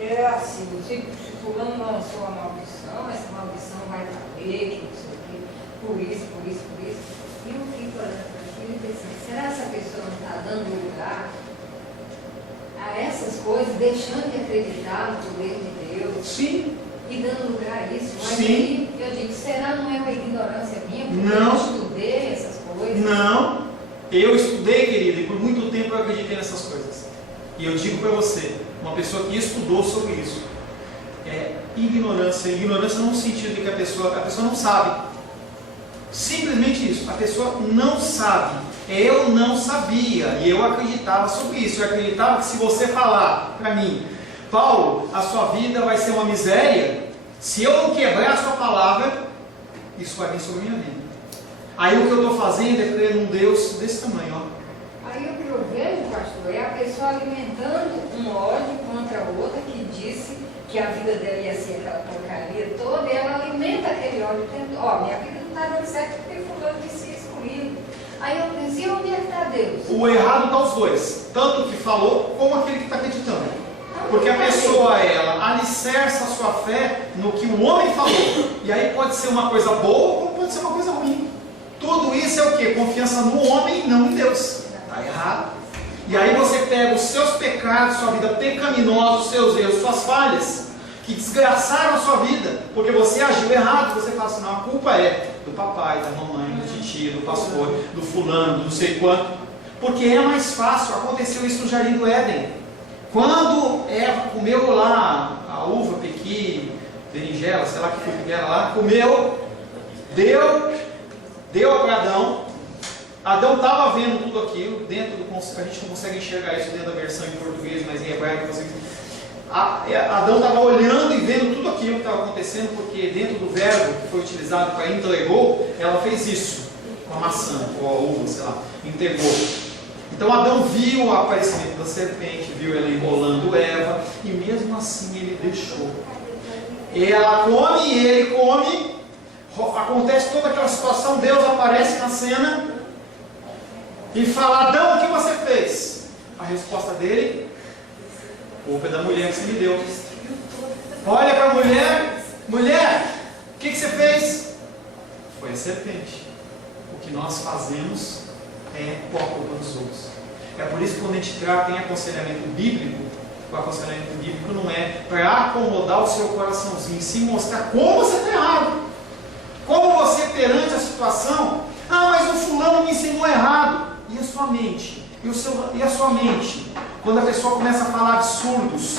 é assim, se fulano lançou a maldição, essa maldição vai valer, que não sei o quê, por isso. E eu fico olhando para aquilo e pensando, será que essa pessoa não está dando lugar a essas coisas, deixando de acreditar no poder de Deus? Sim. E dando lugar a isso? Mas Sim. aí eu digo, será não é uma ignorância minha? Porque Não. eu estudei essas coisas. Não, eu estudei, querida, e por muito tempo eu acreditei nessas coisas. E eu digo para você, uma pessoa que estudou sobre isso, é ignorância. Ignorância não no sentido de que a pessoa não sabe. Simplesmente isso, a pessoa não sabe. Eu não sabia e eu acreditava sobre isso. Eu acreditava que se você falar para mim, Paulo, a sua vida vai ser uma miséria, se eu não quebrar a sua palavra, isso vai vir sobre a minha vida. Aí o que eu estou fazendo é crer num Deus desse tamanho, ó. Aí o que eu vejo, pastor, é a pessoa alimentando um ódio contra a outra que disse que a vida dela ia ser aquela porcaria toda, e ela alimenta aquele ódio, dizendo, ó, minha vida não está dando certo porque fulano disse isso comigo. Aí eu penso, e onde é que está Deus? O errado está os dois, tanto o que falou como aquele que está acreditando. Porque a pessoa, ela alicerça a sua fé no que o homem falou. E aí pode ser uma coisa boa como pode ser uma coisa ruim. Tudo isso é o quê? Confiança no homem, não em Deus. Está errado. E aí você pega os seus pecados, sua vida pecaminosa, os seus erros, suas falhas, que desgraçaram a sua vida, porque você agiu errado. Você fala assim, não, a culpa é do papai, da mamãe, do titio, do pastor, do fulano, do não sei quanto. Porque é mais fácil. Aconteceu isso no Jardim do Éden. Quando Eva comeu lá a uva, pequi, berinjela, sei lá que fruta que era lá, comeu, deu para Adão. Adão estava vendo tudo aquilo, dentro do conceito, a gente não consegue enxergar isso dentro da versão em português, mas em hebraico você... Adão estava olhando e vendo tudo aquilo que estava acontecendo, porque dentro do verbo que foi utilizado para entregou, ela fez isso, com a maçã, ou a uva, sei lá, entregou. Então Adão viu o aparecimento da serpente, viu ela enrolando Eva, e mesmo assim ele deixou. Ela come e ele come, acontece toda aquela situação, Deus aparece na cena e fala, Adão, o que você fez? A resposta dele, culpa é da mulher que você me deu. Olha para a mulher, o que você fez? Foi a serpente. O que nós fazemos é com a culpa dos outros. É por isso que quando a gente trata em aconselhamento bíblico, o aconselhamento bíblico não é para acomodar o seu coraçãozinho, sim mostrar como você está errado. Como você perante a situação, mas o fulano me ensinou errado. E a sua mente? E a sua mente? Quando a pessoa começa a falar absurdos,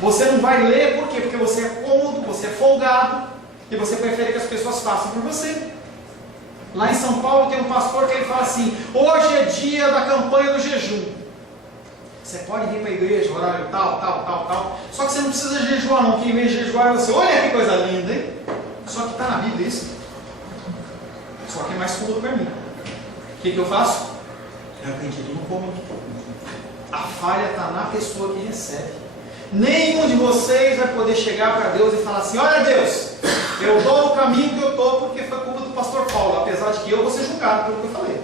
você não vai ler, por quê? Porque você é cômodo, você é folgado, e você prefere que as pessoas façam por você. Lá em São Paulo tem um pastor que ele fala assim, hoje é dia da campanha do jejum. Você pode vir para a igreja, horário tal. Só que você não precisa jejuar não, quem vem jejuar é você. Olha que coisa linda, hein? Só que está na Bíblia isso. Só que é mais cômodo para mim. O que eu faço? Eu acredito no cômodo. A falha está na pessoa que recebe. Nenhum de vocês vai poder chegar para Deus e falar assim: olha Deus, eu estou no caminho que eu estou porque foi culpa do pastor Paulo, apesar de que eu vou ser julgado pelo que eu falei.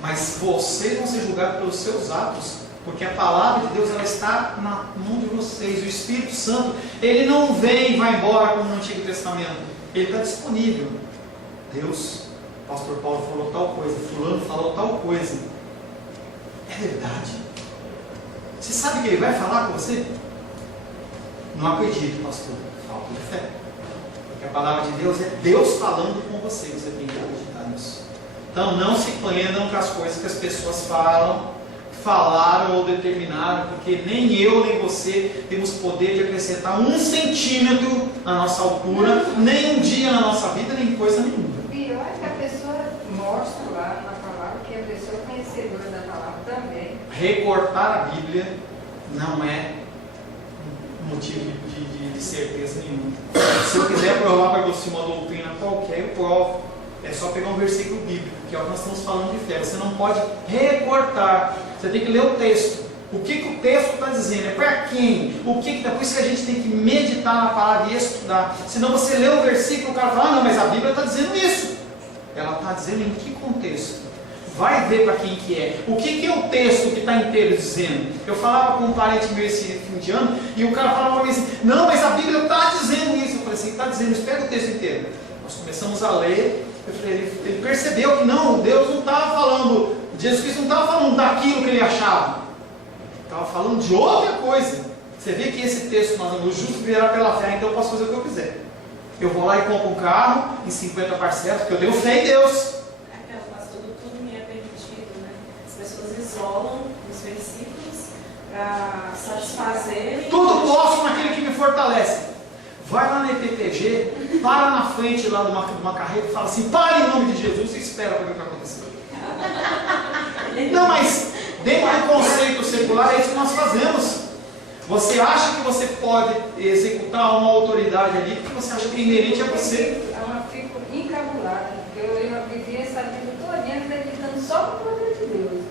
Mas vocês vão ser julgados pelos seus atos, porque a palavra de Deus ela está na mão de vocês. O Espírito Santo, ele não vem e vai embora como no Antigo Testamento. Ele está disponível. Deus, o pastor Paulo falou tal coisa, fulano falou tal coisa. É verdade. Você sabe que ele vai falar com você? Não acredito, pastor. Falta de fé. Porque a palavra de Deus é Deus falando com você. Você tem que acreditar nisso. Então não se prendam com as coisas que as pessoas falaram ou determinaram, porque nem eu nem você temos poder de acrescentar 1 centímetro na nossa altura, nem um dia na nossa vida, nem coisa nenhuma. Pior é que a pessoa mostra lá na palavra que a pessoa é conhecedora da palavra também. Recortar a Bíblia não é motivo de certeza nenhuma. Se eu quiser provar para você uma doutrina qualquer, eu provo. É só pegar um versículo bíblico, que é o que nós estamos falando de fé. Você não pode recortar. Você tem que ler o texto. O que o texto está dizendo? É para quem? Por isso que a gente tem que meditar na palavra e estudar. Senão você lê o versículo e o cara fala: ah, não, mas a Bíblia está dizendo isso. Ela está dizendo em que contexto? Vai ver para quem que é. O que é o texto que está inteiro dizendo? Eu falava com um parente meu esse fim de ano, e o cara falava para mim assim: não, mas a Bíblia está dizendo isso. Eu falei assim: está dizendo isso, pega o texto inteiro. Nós começamos a ler. Ele percebeu que não, Deus não estava falando, Jesus Cristo não estava falando daquilo que ele achava, estava falando de outra coisa. Você vê que esse texto, o justo viverá pela fé, então eu posso fazer o que eu quiser. Eu vou lá e compro um carro em 50 parcelas, porque eu tenho fé em Deus. Mas tudo me é permitido, né? As pessoas isolam os versículos para satisfazerem. Tudo posso naquele que me fortalece. Vai lá na EPTG, para na frente lá de uma carreta e fala assim: para em nome de Jesus e espera para ver o que vai acontecer. Não, mas dentro do conceito secular é isso que nós fazemos. Você acha que você pode executar uma autoridade ali porque você acha que é inerente a você. Eu fico encabulada, porque eu vivi essa vida toda acreditando só no poder de Deus.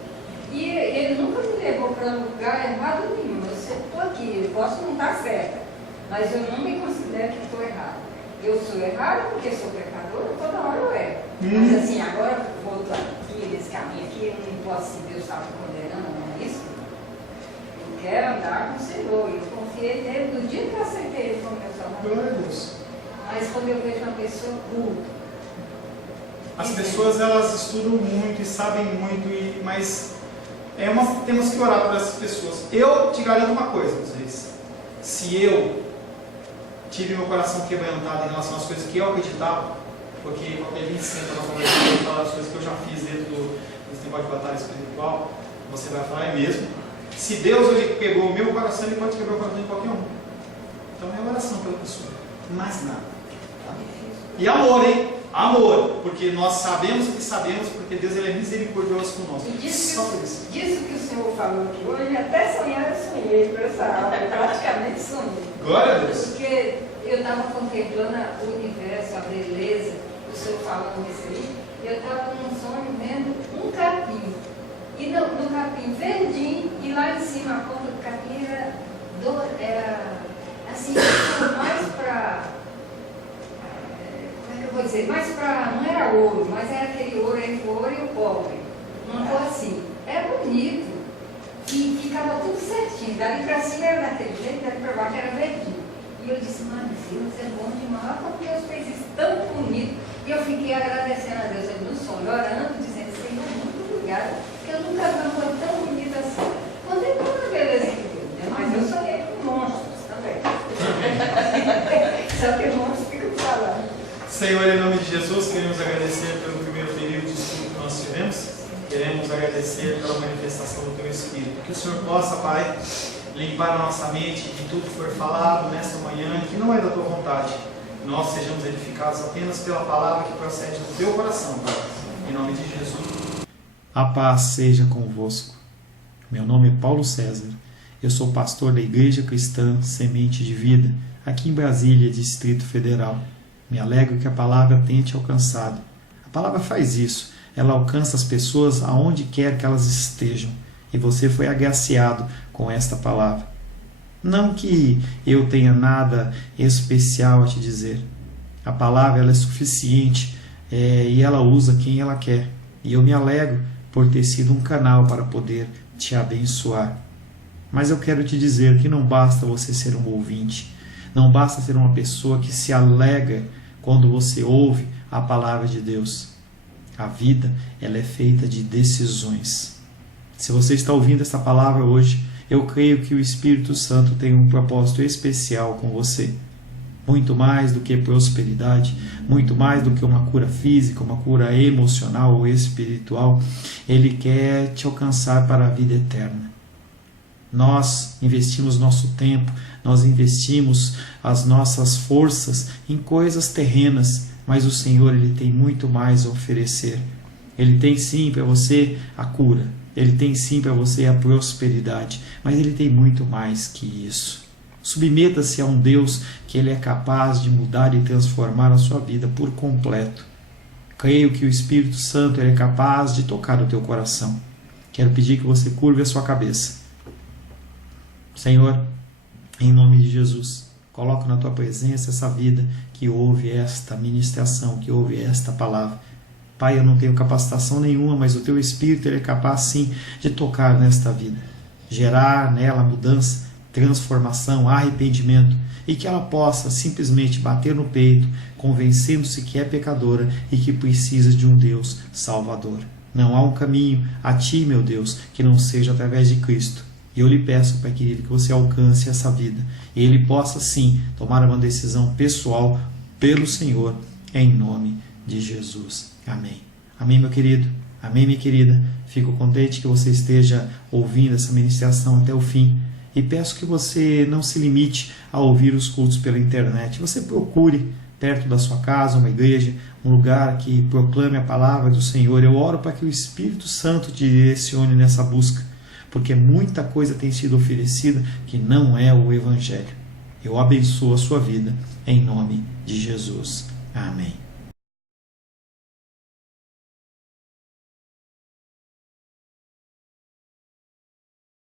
E ele nunca me levou para um lugar errado nenhum. Eu sempre estou aqui, eu posso não estar certa, mas eu não me considero que estou errada. Eu sou errada porque sou pecadora, toda hora eu erro. Mas assim, agora voltando aqui nesse caminho aqui, eu não posso, se Deus está me condenando, não é isso? Eu quero andar com o Senhor, eu confiei nele do dia que eu aceitei ele como meu Salvador. Mas quando eu vejo uma pessoa burra, as pessoas elas estudam muito e sabem muito, mas temos que orar por essas pessoas. Eu te garanto uma coisa, vocês: se eu tive meu coração quebrantado em relação às coisas que eu acreditava, porque quando ele senta na conversa e fala as coisas que eu já fiz dentro desse negócio de batalha espiritual, você vai falar: é mesmo? Se Deus ele quebrou o meu coração, ele pode quebrar o coração de qualquer um. Então é oração pela pessoa, mais nada. Tá? E amor, hein? Amor, porque nós sabemos o que sabemos, porque Deus ele é misericordioso conosco. E só por isso. Disso que o Senhor falou aqui hoje, até sonhar eu sonhei com essa aula, eu praticamente sonhei. Glória a Deus. Porque eu estava contemplando o universo, a beleza, o Senhor falando isso aí, e eu estava num sonho vendo um capim. E no capim verdinho, e lá em cima a ponta do capim era assim, mais para... eu vou dizer, mas não era ouro, mas era aquele ouro entre o ouro e o cobre. Uma cor assim. Era bonito. E ficava tudo certinho. Dali para cima era daquele jeito, dali para baixo era verdinho. E eu disse: mas Deus é bom demais, como Deus fez isso tão bonito. E eu fiquei agradecendo a Deus no sonho, orando, dizendo: Senhor, muito obrigada, porque eu nunca vi uma coisa tão bonita assim. Contemplando a beleza de Deus, né? Mas eu sonhei com monstros também. Só que monstros ficam falando. Senhor, em nome de Jesus, queremos agradecer pelo primeiro período de estudo que nós tivemos. Queremos agradecer pela manifestação do Teu Espírito. Que o Senhor possa, Pai, limpar a nossa mente de tudo que for falado nesta manhã, que não é da Tua vontade. Nós sejamos edificados apenas pela palavra que procede do Teu coração, Pai. Em nome de Jesus. A paz seja convosco. Meu nome é Paulo César. Eu sou pastor da Igreja Cristã Semente de Vida, aqui em Brasília, Distrito Federal. Me alegro que a palavra tenha te alcançado. A palavra faz isso. Ela alcança as pessoas aonde quer que elas estejam. E você foi agraciado com esta palavra. Não que eu tenha nada especial a te dizer. A palavra ela é suficiente e ela usa quem ela quer. E eu me alegro por ter sido um canal para poder te abençoar. Mas eu quero te dizer que não basta você ser um ouvinte. Não basta ser uma pessoa que se alegra quando você ouve a palavra de Deus. A vida ela é feita de decisões. Se você está ouvindo essa palavra hoje, eu creio que o Espírito Santo tem um propósito especial com você. Muito mais do que prosperidade, muito mais do que uma cura física, uma cura emocional ou espiritual, Ele quer te alcançar para a vida eterna. Nós investimos nosso tempo, nós investimos as nossas forças em coisas terrenas, mas o Senhor Ele tem muito mais a oferecer. Ele tem sim para você a cura, Ele tem sim para você a prosperidade, mas Ele tem muito mais que isso. Submeta-se a um Deus que Ele é capaz de mudar e transformar a sua vida por completo. Creio que o Espírito Santo Ele é capaz de tocar o teu coração. Quero pedir que você curve a sua cabeça. Senhor, em nome de Jesus, coloco na Tua presença essa vida que ouve esta ministração, que ouve esta palavra. Pai, eu não tenho capacitação nenhuma, mas o Teu Espírito Ele é capaz sim de tocar nesta vida, gerar nela mudança, transformação, arrependimento, e que ela possa simplesmente bater no peito, convencendo-se que é pecadora e que precisa de um Deus salvador. Não há um caminho a Ti, meu Deus, que não seja através de Cristo. E eu lhe peço, Pai querido, que você alcance essa vida e ele possa sim tomar uma decisão pessoal pelo Senhor, em nome de Jesus. Amém. Amém, meu querido. Amém, minha querida. Fico contente que você esteja ouvindo essa ministração até o fim. E peço que você não se limite a ouvir os cultos pela internet. Você procure perto da sua casa uma igreja, um lugar que proclame a palavra do Senhor. Eu oro para que o Espírito Santo te direcione nessa busca, porque muita coisa tem sido oferecida que não é o Evangelho. Eu abençoo a sua vida em nome de Jesus. Amém.